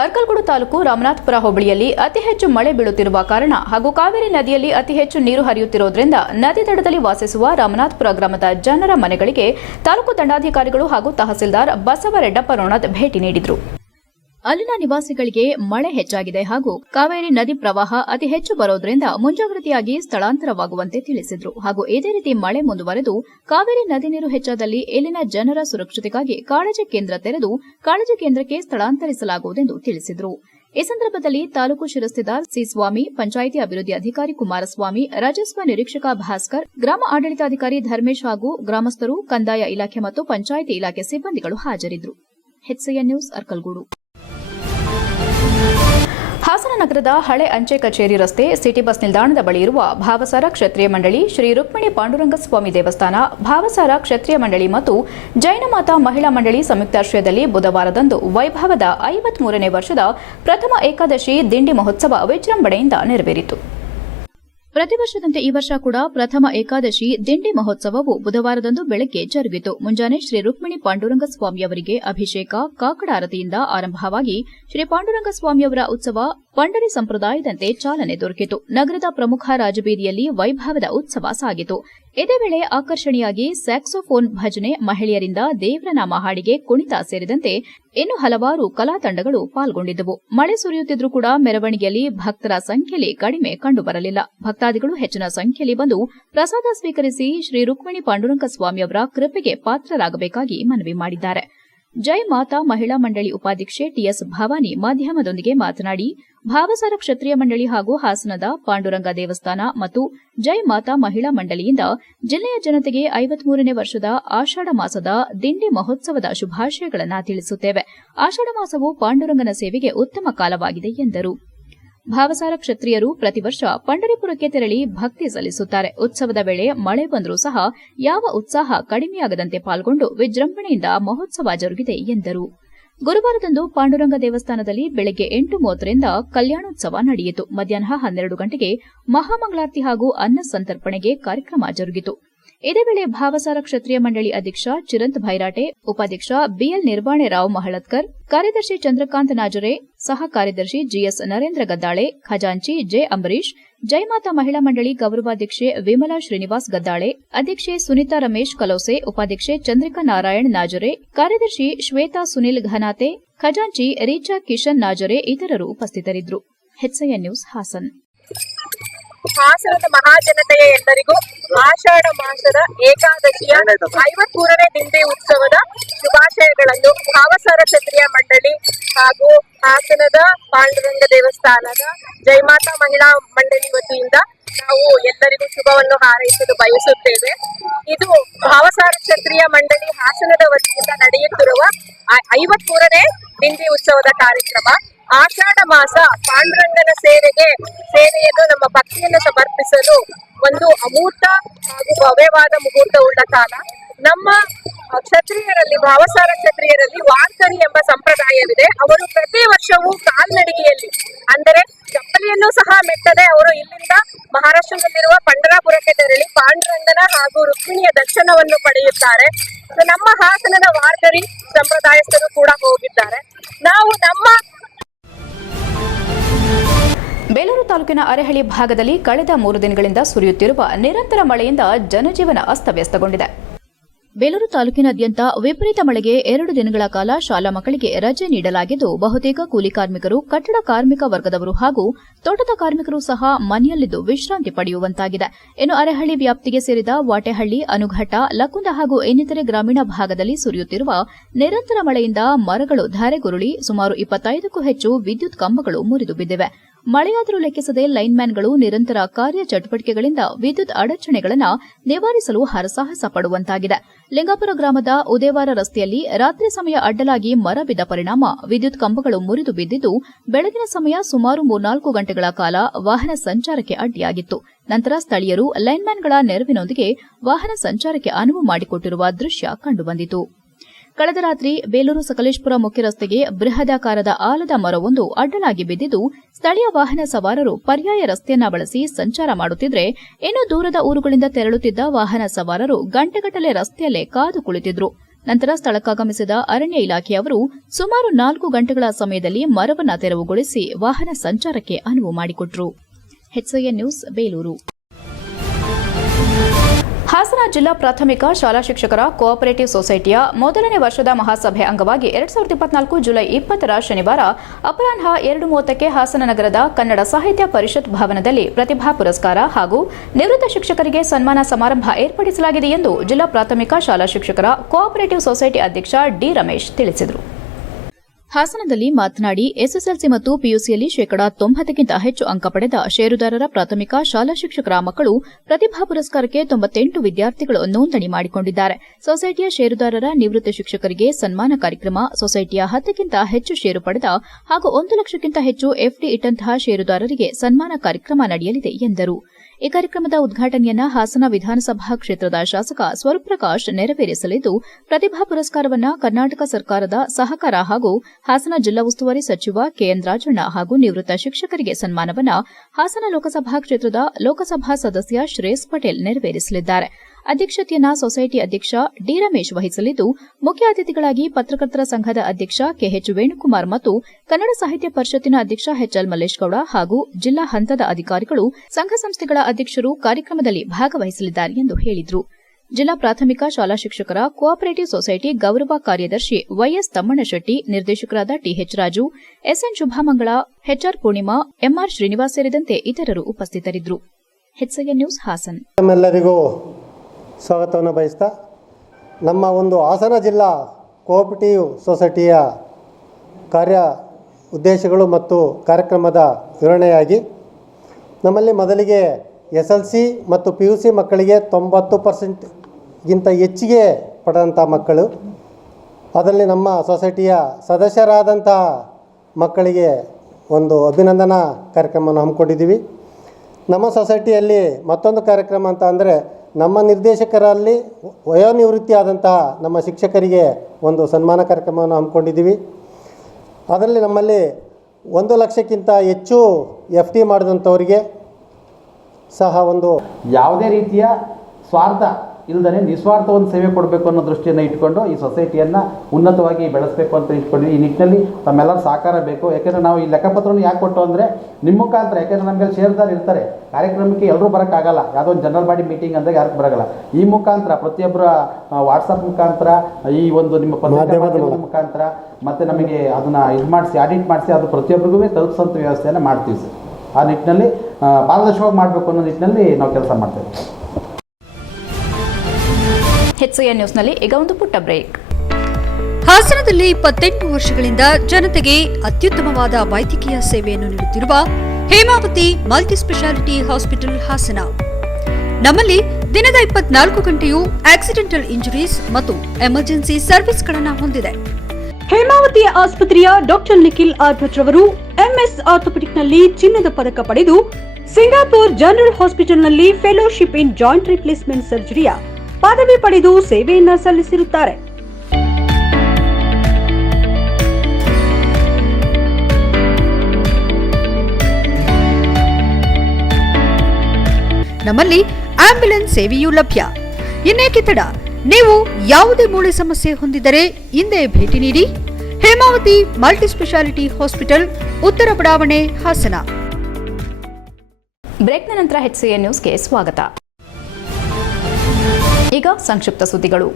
ಅರ್ಕಲ್ಗೂಡು ತಾಲೂಕು ರಾಮನಾಥಪುರ ಹೋಬಳಿಯಲ್ಲಿ ಅತಿ ಹೆಚ್ಚು ಮಳೆ ಬೀಳುತ್ತಿರುವ ಕಾರಣ ಹಾಗೂ ಕಾವೇರಿ ನದಿಯಲ್ಲಿ ಅತಿ ಹೆಚ್ಚು ನೀರು ಹರಿಯುತ್ತಿರುವುದರಿಂದ ನದಿ ದಡದಲ್ಲಿ ವಾಸಿಸುವ ರಾಮನಾಥಪುರ ಗ್ರಾಮದ ಜನರ ಮನೆಗಳಿಗೆ ತಾಲೂಕು ದಂಡಾಧಿಕಾರಿಗಳು ಹಾಗೂ ತಹಸೀಲ್ದಾರ್ ಬಸವರೆಡ್ಡಪ್ಪ ರೋಣದ್ ಭೇಟಿ ನೀಡಿದರು. ಅಲ್ಲಿನ ನಿವಾಸಿಗಳಿಗೆ ಮಳೆ ಹೆಚ್ಚಾಗಿದೆ ಹಾಗೂ ಕಾವೇರಿ ನದಿ ಪ್ರವಾಹ ಅತಿ ಹೆಚ್ಚು ಬರೋದ್ರಿಂದ ಮುಂಜಾಗ್ರತೆಯಾಗಿ ಸ್ಥಳಾಂತರವಾಗುವಂತೆ ತಿಳಿಸಿದ್ರು ಹಾಗೂ ಇದೇ ರೀತಿ ಮಳೆ ಮುಂದುವರೆದು ಕಾವೇರಿ ನದಿ ನೀರು ಹೆಚ್ಚಾದಲ್ಲಿ ಇಲ್ಲಿನ ಜನರ ಸುರಕ್ಷತೆಗಾಗಿ ಕಾಳಜಿ ಕೇಂದ್ರ ತೆರೆದು ಕಾಳಜಿ ಕೇಂದ್ರಕ್ಕೆ ಸ್ಥಳಾಂತರಿಸಲಾಗುವುದೆಂದು ತಿಳಿಸಿದರು. ಈ ಸಂದರ್ಭದಲ್ಲಿ ತಾಲೂಕು ಶಿರಸ್ತೆದಾರ್ ಸಿಸ್ವಾಮಿ, ಪಂಚಾಯಿತಿ ಅಭಿವೃದ್ಧಿ ಅಧಿಕಾರಿ ಕುಮಾರಸ್ವಾಮಿ, ರಾಜಸ್ವ ನಿರೀಕ್ಷಕ ಭಾಸ್ಕರ್, ಗ್ರಾಮ ಆಡಳಿತಾಧಿಕಾರಿ ಧರ್ಮೇಶ್ ಹಾಗೂ ಗ್ರಾಮಸ್ಥರು, ಕಂದಾಯ ಇಲಾಖೆ ಮತ್ತು ಪಂಚಾಯಿತಿ ಇಲಾಖೆ ಸಿಬ್ಬಂದಿಗಳು ಹಾಜರಿದ್ದರು. HCN news Arkalgud. ಹಾಸನ ನಗರದ ಹಳೆ ಅಂಚೆ ಕಚೇರಿ ರಸ್ತೆ ಸಿಟಿ ಬಸ್ ನಿಲ್ದಾಣದ ಬಳಿ ಇರುವ ಭಾವಸಾರ ಕ್ಷತ್ರಿಯ ಮಂಡಳಿ, ಶ್ರೀ ರುಕ್ಮಿಣಿ ಪಾಂಡುರಂಗಸ್ವಾಮಿ ದೇವಸ್ಥಾನ, ಭಾವಸಾರ ಕ್ಷತ್ರಿಯ ಮಂಡಳಿ ಮತ್ತು ಜೈನ ಮಾತಾ ಮಹಿಳಾ ಮಂಡಳಿ ಸಂಯುಕ್ತಾಶ್ರಯದಲ್ಲಿ ಬುಧವಾರದಂದು ವೈಭವದ 53ನೇ ವರ್ಷದ ಪ್ರಥಮ ಏಕಾದಶಿ ದಿಂಡಿ ಮಹೋತ್ಸವ ವಿಜೃಂಭಣೆಯಿಂದ ನೆರವೇರಿತು. ಪ್ರತಿ ವರ್ಷದಂತೆ ಈ ವರ್ಷ ಕೂಡ ಪ್ರಥಮ ಏಕಾದಶಿ ದಿಂಡಿ ಮಹೋತ್ಸವವು ಬುಧವಾರದಂದು ಬೆಳಗ್ಗೆ ಜರುಗಿತು. ಮುಂಜಾನೆ ಶ್ರೀ ರುಕ್ಮಿಣಿ ಪಾಂಡುರಂಗಸ್ವಾಮಿಯವರಿಗೆ ಅಭಿಷೇಕ, ಕಾಕಡ ಆರತಿಯಿಂದ ಆರಂಭವಾಗಿ ಶ್ರೀ ಪಾಂಡುರಂಗಸ್ವಾಮಿಯವರ ಉತ್ಸವ ಪಂಡರಿ ಸಂಪ್ರದಾಯದಂತೆ ಚಾಲನೆ ದೊರಕಿತು. ನಗರದ ಪ್ರಮುಖ ರಾಜಬೀದಿಯಲ್ಲಿ ವೈಭವದ ಉತ್ಸವ ಸಾಗಿತು. ಇದೇ ವೇಳೆ ಆಕರ್ಷಣೆಯಾಗಿ ಸ್ಯಾಕ್ಸೋಫೋನ್ ಭಜನೆ, ಮಹಿಳೆಯರಿಂದ ದೇವರನಾಮ ಹಾಡಿಗೆ, ಕುಣಿತ ಸೇರಿದಂತೆ ಇನ್ನು ಹಲವಾರು ಕಲಾ ತಂಡಗಳು ಪಾಲ್ಗೊಂಡಿದ್ದವು. ಮಳೆ ಸುರಿಯುತ್ತಿದ್ರೂ ಕೂಡ ಮೆರವಣಿಗೆಯಲ್ಲಿ ಭಕ್ತರ ಸಂಖ್ಯೆಯಲ್ಲಿ ಕಡಿಮೆ ಕಂಡುಬರಲಿಲ್ಲ. ಭಕ್ತಾದಿಗಳು ಹೆಚ್ಚಿನ ಸಂಖ್ಯೆಯಲ್ಲಿ ಬಂದು ಪ್ರಸಾದ ಸ್ವೀಕರಿಸಿ ಶ್ರೀ ರುಕ್ಮಿಣಿ ಪಾಂಡುರಂಗಸ್ವಾಮಿಯವರ ಕೃಪೆಗೆ ಪಾತ್ರರಾಗಬೇಕಾಗಿ ಮನವಿ ಮಾಡಿದ್ದಾರೆ. ಜೈ ಮಾತಾ ಮಹಿಳಾ ಮಂಡಳಿ ಉಪಾಧ್ಯಕ್ಷೆ ಟಿಎಸ್ ಭವಾನಿ ಮಾಧ್ಯಮದೊಂದಿಗೆ ಮಾತನಾಡಿ, ಭಾವಸಾರ ಕ್ಷತ್ರಿಯ ಮಂಡಳಿ ಹಾಗೂ ಹಾಸನದ ಪಾಂಡುರಂಗ ದೇವಸ್ಥಾನ ಮತ್ತು ಜೈ ಮಾತಾ ಮಹಿಳಾ ಮಂಡಳಿಯಿಂದ ಜಿಲ್ಲೆಯ ಜನತೆಗೆ 53ನೇ ವರ್ಷದ ಆಷಾಢ ಮಾಸದ ದಿಂಡಿ ಮಹೋತ್ಸವದ ಶುಭಾಶಯಗಳನ್ನು ತಿಳಿಸುತ್ತೇವೆ. ಆಷಾಢ ಮಾಸವು ಪಾಂಡುರಂಗನ ಸೇವೆಗೆ ಉತ್ತಮ ಕಾಲವಾಗಿದೆ ಎಂದರು. ಭಾವಸಾರ ಕ್ಷತ್ರಿಯರು ಪ್ರತಿ ವರ್ಷ ಪಂಡರಿಪುರಕ್ಕೆ ತೆರಳಿ ಭಕ್ತಿ ಸಲ್ಲಿಸುತ್ತಾರೆ. ಉತ್ಸವದ ವೇಳೆ ಮಳೆ ಬಂದರೂ ಸಹ ಯಾವ ಉತ್ಸಾಹ ಕಡಿಮೆಯಾಗದಂತೆ ಪಾಲ್ಗೊಂಡು ವಿಜೃಂಭಣೆಯಿಂದ ಮಹೋತ್ಸವ ಜರುಗಿದೆ ಎಂದರು. ಗುರುವಾರದಂದು ಪಾಂಡುರಂಗ ದೇವಸ್ಥಾನದಲ್ಲಿ ಬೆಳಗ್ಗೆ 8:30ರಿಂದ ಕಲ್ಯಾಣೋತ್ಸವ ನಡೆಯಿತು. ಮಧ್ಯಾಹ್ನ 12 ಗಂಟೆಗೆ ಮಹಾಮಂಗಳಾರತಿ ಹಾಗೂ ಅನ್ನ ಸಂತರ್ಪಣೆಗೆ ಕಾರ್ಯಕ್ರಮ ಜರುಗಿತು. ಇದೇ ವೇಳೆ ಭಾವಸಾರ ಕ್ಷತ್ರಿಯ ಮಂಡಳಿ ಅಧ್ಯಕ್ಷ ಚಿರಂತ್ ಭೈರಾಟೆ, ಉಪಾಧ್ಯಕ್ಷ ಬಿಎಲ್ ನಿರ್ವಾಣೆರಾವ್ ಮಹಳತ್ಕರ್, ಕಾರ್ಯದರ್ಶಿ ಚಂದ್ರಕಾಂತ್ ನಾಜರೆ, ಸಹ ಕಾರ್ಯದರ್ಶಿ ಜಿಎಸ್ ನರೇಂದ್ರ ಗದ್ದಾಳೆ, ಖಜಾಂಚಿ ಜೆ ಅಂಬರೀಶ್, ಜಯಮಾತಾ ಮಹಿಳಾ ಮಂಡಳಿ ಗೌರವಾಧ್ಯಕ್ಷೆ ವಿಮಲಾ ಶ್ರೀನಿವಾಸ್ ಗದ್ದಾಳೆ, ಅಧ್ಯಕ್ಷೆ ಸುನೀತಾ ರಮೇಶ್ ಕಲೋಸೆ, ಉಪಾಧ್ಯಕ್ಷೆ ಚಂದ್ರಿಕಾ ನಾರಾಯಣ್ ನಾಜರೆ, ಕಾರ್ಯದರ್ಶಿ ಶ್ವೇತಾ ಸುನಿಲ್ ಘನಾತೆ, ಖಜಾಂಚಿ ರೀಚಾ ಕಿಶನ್ ನಾಜರೆ ಇತರರು ಉಪಸ್ಥಿತರಿದ್ದರು. HCN news Hassan. ಹಾಸನದ ಮಹಾಜನತೆಯ ಎಲ್ಲರಿಗೂ ಆಷಾಢ ಮಾಸದ ಏಕಾದಶಿಯ 53ನೇ ದಿಂಡಿ ಉತ್ಸವದ ಶುಭಾಶಯಗಳನ್ನು ಭಾವಸಾರ ಕ್ಷತ್ರಿಯ ಮಂಡಳಿ ಹಾಗೂ ಹಾಸನದ ಪಾಂಡುರಂಗ ದೇವಸ್ಥಾನದ ಜಯಮಾತಾ ಮಹಿಳಾ ಮಂಡಳಿ ವತಿಯಿಂದ ನಾವು ಎಲ್ಲರಿಗೂ ಶುಭವನ್ನು ಹಾರೈಸಲು ಬಯಸುತ್ತೇವೆ. ಇದು ಭಾವಸಾರ ಕ್ಷತ್ರಿಯ ಮಂಡಳಿ ಹಾಸನದ ವತಿಯಿಂದ ನಡೆಯುತ್ತಿರುವ 53ನೇ ದಿಂಡಿ ಉತ್ಸವದ ಕಾರ್ಯಕ್ರಮ. ಆಷಾಢ ಮಾಸ ಪಾಂಡುರಂಗನ ಸೇವೆಯನ್ನು ನಮ್ಮ ಭಕ್ತಿಯನ್ನು ಸಮರ್ಪಿಸಲು ಒಂದು ಅಮೂರ್ತ ಹಾಗೂ ಭವ್ಯವಾದ ಮುಹೂರ್ತವುಳ್ಳ ಕಾಲ. ನಮ್ಮ ಕ್ಷತ್ರಿಯರಲ್ಲಿ, ಭಾವಸಾರ ಕ್ಷತ್ರಿಯರಲ್ಲಿ ವಾರ್ಕರಿ ಎಂಬ ಸಂಪ್ರದಾಯವಿದೆ. ಅವರು ಪ್ರತಿ ವರ್ಷವೂ ಕಾಲ್ನಡಿಗೆಯಲ್ಲಿ, ಅಂದರೆ ಚಪ್ಪಲಿಯನ್ನು ಸಹ ಮೆಟ್ಟದೆ ಅವರು ಇಲ್ಲಿಂದ ಮಹಾರಾಷ್ಟ್ರದಲ್ಲಿರುವ ಪಂಢರಾಪುರಕ್ಕೆ ತೆರಳಿ ಪಾಂಡುರಂಗನ ಹಾಗೂ ರುಕ್ಮಿಣಿಯ ದರ್ಶನವನ್ನು ಪಡೆಯುತ್ತಾರೆ. ನಮ್ಮ ಹಾಸನದ ವಾರ್ಕರಿ ಸಂಪ್ರದಾಯಸ್ಥರು ಕೂಡ ಹೋಗಿದ್ದಾರೆ. ನಾವು ನಮ್ಮ ಬೇಲೂರು ತಾಲೂಕಿನ ಅರೆಹಳ್ಳಿ ಭಾಗದಲ್ಲಿ ಕಳೆದ 3 ದಿನಗಳಿಂದ ಸುರಿಯುತ್ತಿರುವ ನಿರಂತರ ಮಳೆಯಿಂದ ಜನಜೀವನ ಅಸ್ತವ್ಯಸ್ತಗೊಂಡಿದೆ. ಬೇಲೂರು ತಾಲೂಕಿನಾದ್ಯಂತ ವಿಪರೀತ ಮಳೆಗೆ 2 ದಿನಗಳ ಕಾಲ ಶಾಲಾ ಮಕ್ಕಳಿಗೆ ರಜೆ ನೀಡಲಾಗಿದ್ದು, ಬಹುತೇಕ ಕೂಲಿ ಕಾರ್ಮಿಕರು, ಕಟ್ಟಡ ಕಾರ್ಮಿಕ ವರ್ಗದವರು ಹಾಗೂ ತೋಟದ ಕಾರ್ಮಿಕರು ಸಹ ಮನೆಯಲ್ಲಿದ್ದು ವಿಶ್ರಾಂತಿ ಪಡೆಯುವಂತಾಗಿದೆ. ಇನ್ನು ಅರೆಹಳ್ಳಿ ವ್ಯಾಪ್ತಿಗೆ ಸೇರಿದ ವಾಟೆಹಳ್ಳಿ, ಅನುಘಟ್ಟ, ಲಕ್ಕುಂದ ಹಾಗೂ ಇನ್ನಿತರೆ ಗ್ರಾಮೀಣ ಭಾಗದಲ್ಲಿ ಸುರಿಯುತ್ತಿರುವ ನಿರಂತರ ಮಳೆಯಿಂದ ಮರಗಳು ಧಾರೆಗುರುಳಿ ಸುಮಾರು 25ಕ್ಕೂ ಹೆಚ್ಚು ವಿದ್ಯುತ್ ಕಂಬಗಳು ಮುರಿದು ಬಿದ್ದಿವೆ. ಮಳೆಯಾದರೂ ಲೆಕ್ಕಿಸದೆ ಲೈನ್ಮ್ಯಾನ್ಗಳು ನಿರಂತರ ಕಾರ್ಯಚಟುವಟಿಕೆಗಳಿಂದ ವಿದ್ಯುತ್ ಅಡಚಣೆಗಳನ್ನು ನಿವಾರಿಸಲು ಹರಸಾಹಸ ಪಡುವಂತಾಗಿದೆ. ಲಿಂಗಾಪುರ ಗ್ರಾಮದ ಉದೇವಾರ ರಸ್ತೆಯಲ್ಲಿ ರಾತ್ರಿ ಸಮಯ ಅಡ್ಡಲಾಗಿ ಮರ ಬಿದ್ದ ಪರಿಣಾಮ ವಿದ್ಯುತ್ ಕಂಬಗಳು ಮುರಿದು ಬಿದ್ದಿದ್ದು, ಬೆಳಗಿನ ಸಮಯ ಸುಮಾರು 3-4 ಗಂಟೆಗಳ ಕಾಲ ವಾಹನ ಸಂಚಾರಕ್ಕೆ ಅಡ್ಡಿಯಾಗಿತ್ತು. ನಂತರ ಸ್ಥಳೀಯರು ಲೈನ್ಮ್ಯಾನ್ಗಳ ನೆರವಿನೊಂದಿಗೆ ವಾಹನ ಸಂಚಾರಕ್ಕೆ ಅನುವು ಮಾಡಿಕೊಟ್ಟಿರುವ ದೃಶ್ಯ ಕಂಡುಬಂದಿತು. ಕಳೆದ ರಾತ್ರಿ ಬೇಲೂರು ಸಕಲೇಶಪುರ ಮುಖ್ಯ ರಸ್ತೆಗೆ ಬೃಹದಾಕಾರದ ಆಲದ ಮರವೊಂದು ಅಡ್ಡಲಾಗಿ ಬಿದ್ದಿದ್ದು, ಸ್ಥಳೀಯ ವಾಹನ ಸವಾರರು ಪರ್ಯಾಯ ರಸ್ತೆಯನ್ನ ಬಳಸಿ ಸಂಚಾರ ಮಾಡುತ್ತಿದ್ರೆ, ಇನ್ನು ದೂರದ ಊರುಗಳಿಂದ ತೆರಳುತ್ತಿದ್ದ ವಾಹನ ಸವಾರರು ಗಂಟೆಗಟ್ಟಲೆ ರಸ್ತೆಯಲ್ಲೇ ಕಾದು ಕುಳಿತಿದ್ರು. ನಂತರ ಸ್ಥಳಕ್ಕಾಗಮಿಸಿದ ಅರಣ್ಯ ಇಲಾಖೆಯವರು ಸುಮಾರು 4 ಗಂಟೆಗಳ ಸಮಯದಲ್ಲಿ ಮರವನ್ನು ತೆರವುಗೊಳಿಸಿ ವಾಹನ ಸಂಚಾರಕ್ಕೆ ಅನುವು ಮಾಡಿಕೊಟ್ಟರು. HCN news Belur. ಹಾಸನ ಜಿಲ್ಲಾ ಪ್ರಾಥಮಿಕ ಶಾಲಾ ಶಿಕ್ಷಕರ ಕೋಆಪರೇಟಿವ್ ಸೊಸೈಟಿಯ ಮೊದಲನೇ ವರ್ಷದ ಮಹಾಸಭೆ ಅಂಗವಾಗಿ 2024 ಜುಲೈ 20ರ ಶನಿವಾರ ಅಪರಾಹ್ನ 2:30ಕ್ಕೆ ಹಾಸನ ನಗರದ ಕನ್ನಡ ಸಾಹಿತ್ಯ ಪರಿಷತ್ ಭವನದಲ್ಲಿ ಪ್ರತಿಭಾ ಪುರಸ್ಕಾರ ಹಾಗೂ ನಿವೃತ್ತ ಶಿಕ್ಷಕರಿಗೆ ಸನ್ಮಾನ ಸಮಾರಂಭ ಏರ್ಪಡಿಸಲಾಗಿದೆ ಎಂದು ಜಿಲ್ಲಾ ಪ್ರಾಥಮಿಕ ಶಾಲಾ ಶಿಕ್ಷಕರ ಕೋಆಪರೇಟಿವ್ ಸೊಸೈಟಿ ಅಧ್ಯಕ್ಷ ಡಿ ರಮೇಶ್ ತಿಳಿಸಿದರು. ಹಾಸನದಲ್ಲಿ ಮಾತನಾಡಿ, ಎಸ್ಎಸ್ಎಲ್ಸಿ ಮತ್ತು ಪಿಯುಸಿಯಲ್ಲಿ 90% ಹೆಚ್ಚು ಅಂಕ ಪಡೆದ ಷೇರುದಾರರ ಪ್ರಾಥಮಿಕ ಶಾಲಾ ಶಿಕ್ಷಕರ ಮಕ್ಕಳು ಪ್ರತಿಭಾ ಪುರಸ್ಕಾರಕ್ಕೆ 98 ವಿದ್ಯಾರ್ಥಿಗಳು ನೋಂದಣಿ ಮಾಡಿಕೊಂಡಿದ್ದಾರೆ. ಸೊಸೈಟಿಯ ಷೇರುದಾರರ ನಿವೃತ್ತ ಶಿಕ್ಷಕರಿಗೆ ಸನ್ಮಾನ ಕಾರ್ಯಕ್ರಮ, ಸೊಸೈಟಿಯ 10ಕ್ಕಿಂತ ಹೆಚ್ಚು ಷೇರು ಪಡೆದ ಹಾಗೂ 1 ಲಕ್ಷಕ್ಕಿಂತ ಹೆಚ್ಚು ಎಫ್ಡಿ ಇಟ್ಟಂತಹ ಷೇರುದಾರರಿಗೆ ಸನ್ಮಾನ ಕಾರ್ಯಕ್ರಮ ನಡೆಯಲಿದೆ ಎಂದರು. ಈ ಕಾರ್ಯಕ್ರಮದ ಉದ್ಘಾಟನೆಯನ್ನು ಹಾಸನ ವಿಧಾನಸಭಾ ಕ್ಷೇತ್ರದ ಶಾಸಕ ಸ್ವರೂಪ್ ಪ್ರಕಾಶ್ ನೆರವೇರಿಸಲಿದ್ದು, ಪ್ರತಿಭಾ ಪುರಸ್ಕಾರವನ್ನು ಕರ್ನಾಟಕ ಸರ್ಕಾರದ ಸಹಕಾರ ಹಾಗೂ ಹಾಸನ ಜಿಲ್ಲಾ ಉಸ್ತುವಾರಿ ಸಚಿವ ಕೆಎನ್ ರಾಜಣ್ಣ ಹಾಗೂ ನಿವೃತ್ತ ಶಿಕ್ಷಕರಿಗೆ ಸನ್ಮಾನವನ್ನು ಹಾಸನ ಲೋಕಸಭಾ ಕ್ಷೇತ್ರದ ಲೋಕಸಭಾ ಸದಸ್ಯ ಶ್ರೇಯಸ್ ಪಟೇಲ್ ನೆರವೇರಿಸಲಿದ್ದಾರೆ. ಅಧ್ಯಕ್ಷತೆಯನ್ನ ಸೊಸೈಟಿ ಅಧ್ಯಕ್ಷ ಡಿ ರಮೇಶ್ ವಹಿಸಲಿದ್ದು, ಮುಖ್ಯ ಅತಿಥಿಗಳಾಗಿ ಪತ್ರಕರ್ತರ ಸಂಘದ ಅಧ್ಯಕ್ಷ ಕೆಎಚ್ ವೇಣುಕುಮಾರ್ ಮತ್ತು ಕನ್ನಡ ಸಾಹಿತ್ಯ ಪರಿಷತ್ತಿನ ಅಧ್ಯಕ್ಷ ಎಚ್ಎಲ್ ಮಲ್ಲೇಶ್ಗೌಡ ಹಾಗೂ ಜಿಲ್ಲಾ ಹಂತದ ಅಧಿಕಾರಿಗಳು, ಸಂಘ ಸಂಸ್ಥೆಗಳ ಅಧ್ಯಕ್ಷರು ಕಾರ್ಯಕ್ರಮದಲ್ಲಿ ಭಾಗವಹಿಸಲಿದ್ದಾರೆ ಎಂದು ಹೇಳಿದರು. ಜಿಲ್ಲಾ ಪ್ರಾಥಮಿಕ ಶಾಲಾ ಶಿಕ್ಷಕರ ಕೋಆಪರೇಟಿವ್ ಸೊಸೈಟಿ ಗೌರವ ಕಾರ್ಯದರ್ಶಿ ವೈಎಸ್ ತಮ್ಮಣ್ಣಶೆಟ್ಟಿ, ನಿರ್ದೇಶಕರಾದ T H Raju, S N Shubhamangala, H R Poornima, M R Srinivas ಸೇರಿದಂತೆ ಇತರರು ಉಪಸ್ಥಿತರಿದ್ದರು. HCN news Hassan. ನಮ್ಮೆಲ್ಲರಿಗೂ ಸ್ವಾಗತವನ್ನು ಬಯಸ್ತಾ, ನಮ್ಮ ಒಂದು ಹಾಸನ ಜಿಲ್ಲಾ ಕೋಆಪರೇಟಿವ್ ಸೊಸೈಟಿಯ ಕಾರ್ಯ ಉದ್ದೇಶಗಳು ಮತ್ತು ಕಾರ್ಯಕ್ರಮದ ವಿವರಣೆಯಾಗಿ, ನಮ್ಮಲ್ಲಿ ಮೊದಲಿಗೆ SLC ಮತ್ತು PUC ಮಕ್ಕಳಿಗೆ 90%ಗಿಂತ ಹೆಚ್ಚಿಗೆ ಪಡೆದಂಥ ಮಕ್ಕಳು, ಅದರಲ್ಲಿ ನಮ್ಮ ಸೊಸೈಟಿಯ ಸದಸ್ಯರಾದಂಥ ಮಕ್ಕಳಿಗೆ ಒಂದು ಅಭಿನಂದನಾ ಕಾರ್ಯಕ್ರಮವನ್ನು ಹಮ್ಮಿಕೊಂಡಿದ್ದೀವಿ. ನಮ್ಮ ಸೊಸೈಟಿಯಲ್ಲಿ ಮತ್ತೊಂದು ಕಾರ್ಯಕ್ರಮ ಅಂತ ಅಂದರೆ, ನಮ್ಮ ನಿರ್ದೇಶಕರಲ್ಲಿ ವಯೋನಿವೃತ್ತಿ ಆದಂತಹ ನಮ್ಮ ಶಿಕ್ಷಕರಿಗೆ ಒಂದು ಸನ್ಮಾನ ಕಾರ್ಯಕ್ರಮವನ್ನು ಹಮ್ಮಿಕೊಂಡಿದ್ದೀವಿ. ಅದರಲ್ಲಿ ನಮ್ಮಲ್ಲಿ 1 ಲಕ್ಷಕ್ಕಿಂತ ಹೆಚ್ಚು FD ಮಾಡಿದಂಥವರಿಗೆ ಸಹ ಒಂದು ಯಾವುದೇ ರೀತಿಯ ಸ್ವಾರ್ಥ ಇಲ್ಲದೇ ನಿಸ್ವಾರ್ಥ ಒಂದು ಸೇವೆ ಕೊಡಬೇಕು ಅನ್ನೋ ದೃಷ್ಟಿಯನ್ನು ಇಟ್ಕೊಂಡು ಈ ಸೊಸೈಟಿಯನ್ನು ಉನ್ನತವಾಗಿ ಬೆಳೆಸಬೇಕು ಅಂತ ಇಟ್ಕೊಂಡ್ವಿ. ಈ ನಿಟ್ಟಿನಲ್ಲಿ ತಮ್ಮೆಲ್ಲರೂ ಸಹಕಾರ ಬೇಕು. ಯಾಕೆಂದರೆ ನಾವು ಈ ಲೆಕ್ಕಪತ್ರವನ್ನು ಯಾಕೆ ಕೊಟ್ಟು ಅಂದರೆ ನಿಮ್ಮ ಮುಖಾಂತರ, ಯಾಕೆಂದರೆ ನಮಗೆ ಷೇರುದಾರ ಇರ್ತಾರೆ, ಕಾರ್ಯಕ್ರಮಕ್ಕೆ ಎಲ್ಲರೂ ಬರೋಕ್ಕಾಗಲ್ಲ, ಯಾವುದೋ ಒಂದು ಜನರಲ್ ಬಾಡಿ ಮೀಟಿಂಗ್ ಅಂದಾಗ ಯಾರು ಬರೋಲ್ಲ. ಈ ಮುಖಾಂತರ ಪ್ರತಿಯೊಬ್ಬರ ವಾಟ್ಸಪ್ ಮುಖಾಂತರ, ಈ ಒಂದು ನಿಮ್ಮ ಮಾಧ್ಯಮದ ಮುಖಾಂತರ ಮತ್ತು ನಮಗೆ ಅದನ್ನು ಇದು ಮಾಡಿಸಿ ಆಡಿಟ್ ಮಾಡಿಸಿ ಅದು ಪ್ರತಿಯೊಬ್ಬರಿಗೂ ತಲುಪಿಸುವಂಥ ವ್ಯವಸ್ಥೆಯನ್ನು ಮಾಡ್ತೀವಿ ಸರ್. ಆ ನಿಟ್ಟಿನಲ್ಲಿ ಪಾರದರ್ಶಕವಾಗಿ ಮಾಡಬೇಕು ಅನ್ನೋ ನಿಟ್ಟಿನಲ್ಲಿ ನಾವು ಕೆಲಸ ಮಾಡ್ತೇವೆ. HCN ನ್ಯೂಸ್ನಲ್ಲಿ ಈಗ ಒಂದು ಪುಟ್ಟ ಬ್ರೇಕ್. ಹಾಸನದಲ್ಲಿ 28 ವರ್ಷಗಳಿಂದ ಜನತೆಗೆ ಅತ್ಯುತ್ತಮವಾದ ವೈದ್ಯಕೀಯ ಸೇವೆಯನ್ನು ನೀಡುತ್ತಿರುವ Hemavathi multi speciality hospital Hassan. ನಮ್ಮಲ್ಲಿ ದಿನದ 24 ಗಂಟೆಯೂ ಆಕ್ಸಿಡೆಂಟಲ್ ಇಂಜುರೀಸ್ ಮತ್ತು ಎಮರ್ಜೆನ್ಸಿ ಸರ್ವಿಸ್ಗಳನ್ನು ಹೊಂದಿದೆ. ಹೇಮಾವತಿ ಆಸ್ಪತ್ರೆಯ ಡಾಕ್ಟರ್ ನಿಖಿಲ್ ಆರ್ ಭಟ್ ರವರು BMS ಆರ್ಥೋಪೆಡಿಕ್ನಲ್ಲಿ ಚಿನ್ನದ ಪದಕ ಪಡೆದು ಸಿಂಗಾಪುರ್ ಜನರಲ್ ಹಾಸ್ಪಿಟಲ್ನಲ್ಲಿ ಫೆಲೋಶಿಪ್ ಇನ್ ಜಾಯಿಂಟ್ ರಿಪ್ಲೇಸ್ಮೆಂಟ್ ಸರ್ಜರಿಯ ಪದವಿ ಪಡೆದು ಸೇವೆಯನ್ನ ಸಲ್ಲಿಸಿರುತ್ತಾರೆ. ನಮ್ಮಲ್ಲಿ ಆಂಬ್ಯುಲೆನ್ಸ್ ಸೇವೆಯೂ ಲಭ್ಯ. ಇನ್ನೇಕೆ ತಡ? ನೀವು ಯಾವುದೇ ಮೂಳೆ ಸಮಸ್ಯೆ ಹೊಂದಿದರೆ ಹಿಂದೆ ಭೇಟಿ ನೀಡಿ. ಹೇಮಾವತಿ ಮಲ್ಟಿಸ್ಪೆಷಾಲಿಟಿ ಹಾಸ್ಪಿಟಲ್, ಉತ್ತರ ಬಡಾವಣೆ, ಹಾಸನ. ಬ್ರೇಕ್ನ ನಂತರ HCN ನ್ಯೂಸ್ಗೆ ಸ್ವಾಗತ. ಈಗ ಸಂಕ್ಷಿಪ್ತ ಸುದ್ದಿಗಳು.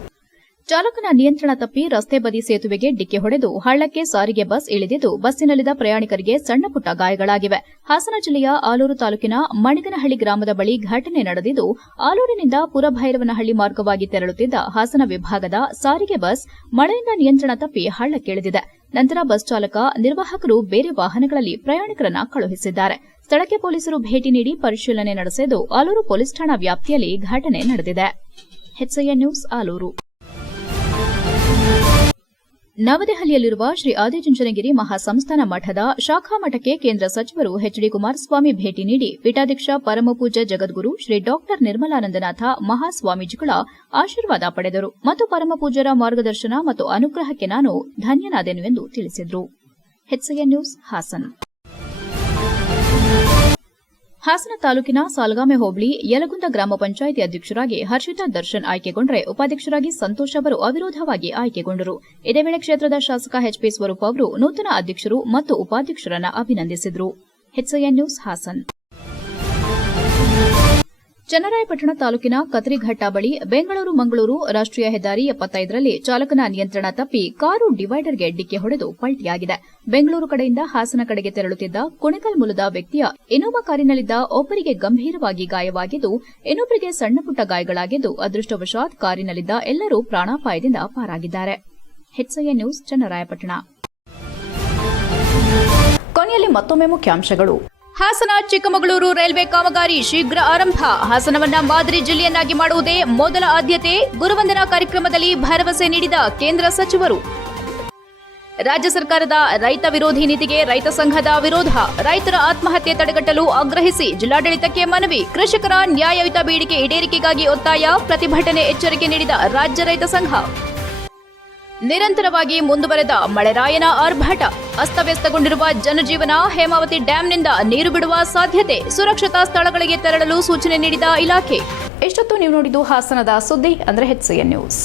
ಚಾಲಕನ ನಿಯಂತ್ರಣ ತಪ್ಪಿ ರಸ್ತೆ ಬದಿ ಸೇತುವೆಗೆ ಡಿಕ್ಕಿ ಹೊಡೆದು ಹಳ್ಳಕ್ಕೆ ಸಾರಿಗೆ ಬಸ್ ಇಳಿದಿದ್ದು ಬಸ್ಸಿನಲ್ಲಿದ್ದ ಪ್ರಯಾಣಿಕರಿಗೆ ಸಣ್ಣಪುಟ್ಟ ಗಾಯಗಳಾಗಿವೆ. ಹಾಸನ ಜಿಲ್ಲೆಯ ಆಲೂರು ತಾಲೂಕಿನ ಮಣಿಗನಹಳ್ಳಿ ಗ್ರಾಮದ ಬಳಿ ಘಟನೆ ನಡೆದಿದ್ದು, ಆಲೂರಿನಿಂದ ಪುರಭೈರವನಹಳ್ಳಿ ಮಾರ್ಗವಾಗಿ ತೆರಳುತ್ತಿದ್ದ ಹಾಸನ ವಿಭಾಗದ ಸಾರಿಗೆ ಬಸ್ ಮಳೆಯಿಂದ ನಿಯಂತ್ರಣ ತಪ್ಪಿ ಹಳ್ಳಕ್ಕಿಳಿದಿದೆ. ನಂತರ ಬಸ್ ಚಾಲಕ, ನಿರ್ವಾಹಕರು ಬೇರೆ ವಾಹನಗಳಲ್ಲಿ ಪ್ರಯಾಣಿಕರನ್ನ ಕಳುಹಿಸಿದ್ದಾರೆ. ಸ್ಥಳಕ್ಕೆ ಪೊಲೀಸರು ಭೇಟಿ ನೀಡಿ ಪರಿಶೀಲನೆ ನಡೆಸಿದ್ದು, ಆಲೂರು ಪೊಲೀಸ್ ಠಾಣಾ ವ್ಯಾಪ್ತಿಯಲ್ಲಿ ಘಟನೆ ನಡೆದಿದೆ. HCN news Alur. ನವದೆಹಲಿಯಲ್ಲಿರುವ ಶ್ರೀ ಆದಿಚುಂಚನಗಿರಿ ಮಹಾಸಂಸ್ಥಾನ ಮಠದ ಶಾಖಾ ಮಠಕ್ಕೆ ಕೇಂದ್ರ ಸಚಿವರು HD ಕುಮಾರಸ್ವಾಮಿ ಭೇಟಿ ನೀಡಿ ಪೀಠಾಧ್ಯಕ್ಷ ಪರಮಪೂಜ್ಯ ಜಗದ್ಗುರು ಶ್ರೀ ಡಾ ನಿರ್ಮಲಾನಂದನಾಥ ಮಹಾಸ್ವಾಮೀಜಿಗಳ ಆಶೀರ್ವಾದ ಪಡೆದರು ಮತ್ತು ಪರಮಪೂಜ್ಯರ ಮಾರ್ಗದರ್ಶನ ಮತ್ತು ಅನುಗ್ರಹಕ್ಕೆ ನಾನು ಧನ್ಯನಾದೆನು ಎಂದು ತಿಳಿಸಿದರು. HCN news Haasan. ಹಾಸನ ತಾಲೂಕಿನ ಸಾಲಗಾಮೆ ಹೋಬಳಿ ಯಲಗುಂದ ಗ್ರಾಮ ಪಂಚಾಯಿತಿ ಅಧ್ಯಕ್ಷರಾಗಿ ಹರ್ಷಿತಾ ದರ್ಶನ್ ಆಯ್ಕೆಗೊಂಡರೆ ಉಪಾಧ್ಯಕ್ಷರಾಗಿ ಸಂತೋಷ್ ಅವರು ಅವಿರೋಧವಾಗಿ ಆಯ್ಕೆಗೊಂಡರು. ಇದೇ ವೇಳೆ ಕ್ಷೇತ್ರದ ಶಾಸಕ HP ಸ್ವರೂಪ್ ಅವರು ನೂತನ ಅಧ್ಯಕ್ಷರು ಮತ್ತು ಉಪಾಧ್ಯಕ್ಷರನ್ನು ಅಭಿನಂದಿಸಿದರು. HCN news Haasan. ಚನ್ನರಾಯಪಟ್ಟಣ ತಾಲೂಕಿನ ಕತ್ರಿಘಟ್ಟ ಬಳಿ ಬೆಂಗಳೂರು ಮಂಗಳೂರು ರಾಷ್ಟ್ರೀಯ ಹೆದ್ದಾರಿ 75ರಲ್ಲಿ ಚಾಲಕನ ನಿಯಂತ್ರಣ ತಪ್ಪಿ ಕಾರು ಡಿವೈಡರ್ಗೆ ಡಿಕ್ಕಿ ಹೊಡೆದು ಪಲ್ಟಿಯಾಗಿದೆ. ಬೆಂಗಳೂರು ಕಡೆಯಿಂದ ಹಾಸನ ಕಡೆಗೆ ತೆರಳುತ್ತಿದ್ದ ಕುಣಿಕಲ್ ಮೂಲದ ವ್ಯಕ್ತಿಯ ಇನೋವಾ ಕಾರಿನಲ್ಲಿದ್ದ ಒಬ್ಬರಿಗೆ ಗಂಭೀರವಾಗಿ ಗಾಯವಾಗಿದ್ದು, ಇನ್ನೊಬ್ಬರಿಗೆ ಸಣ್ಣಪುಟ್ಟ ಗಾಯಗಳಾಗಿದ್ದು, ಅದೃಷ್ಟವಶಾತ್ ಕಾರಿನಲ್ಲಿದ್ದ ಎಲ್ಲರೂ ಪ್ರಾಣಾಪಾಯದಿಂದ ಪಾರಾಗಿದ್ದಾರೆ. HCN news Channarayapatna. ಕೊನೆಯಲ್ಲಿ ಮತ್ತೊಮ್ಮೆ ಮುಖ್ಯಾಂಶಗಳು. ಹಾಸನ ಚಿಕ್ಕಮಗಳೂರು ರೈಲ್ವೆ ಕಾಮಗಾರಿ ಶೀಘ್ರ ಆರಂಭ. ಹಾಸನವನ್ನ ಮಾದರಿ ಜಿಲ್ಲೆಯನ್ನಾಗಿ ಮಾಡುವುದೇ ಮೊದಲ ಆದ್ಯತೆ. ಗುರುವಂದನಾ ಕಾರ್ಯಕ್ರಮದಲ್ಲಿ ಭರವಸೆ ನೀಡಿದ ಕೇಂದ್ರ ಸಚಿವರು. ರಾಜ್ಯ ಸರ್ಕಾರದ ರೈತ ವಿರೋಧಿ ನೀತಿಗೆ ರೈತ ಸಂಘದ ವಿರೋಧ. ರೈತರ ಆತ್ಮಹತ್ಯೆ ತಡೆಗಟ್ಟಲು ಆಗ್ರಹಿಸಿ ಜಿಲ್ಲಾಡಳಿತಕ್ಕೆ ಮನವಿ. ಕೃಷಿಕರ ನ್ಯಾಯಯುತ ಬೇಡಿಕೆ ಈಡೇರಿಕೆಗಾಗಿ ಒತ್ತಾಯ. ಪ್ರತಿಭಟನೆ ಎಚ್ಚರಿಕೆ ನೀಡಿದ ರಾಜ್ಯ ರೈತ ಸಂಘ. ನಿರಂತರವಾಗಿ ಮುಂದುವರೆದ ಮಳೆರಾಯನ ಆರ್ಭಟ. ಅಸ್ತವ್ಯಸ್ತಗೊಂಡಿರುವ ಜನಜೀವನ. ಹೇಮಾವತಿ ಡ್ಯಾಂನಿಂದ ನೀರು ಬಿಡುವ ಸಾಧ್ಯತೆ. ಸುರಕ್ಷತಾ ಸ್ಥಳಗಳಿಗೆ ತೆರಳಲು ಸೂಚನೆ ನೀಡಿದ ಇಲಾಖೆ. ಎಷ್ಟೊತ್ತು ನೀವು ನೋಡಿದ್ದು ಹಾಸನದ ಸುದ್ದಿ ಅಂದ್ರೆ HCN ನ್ಯೂಸ್.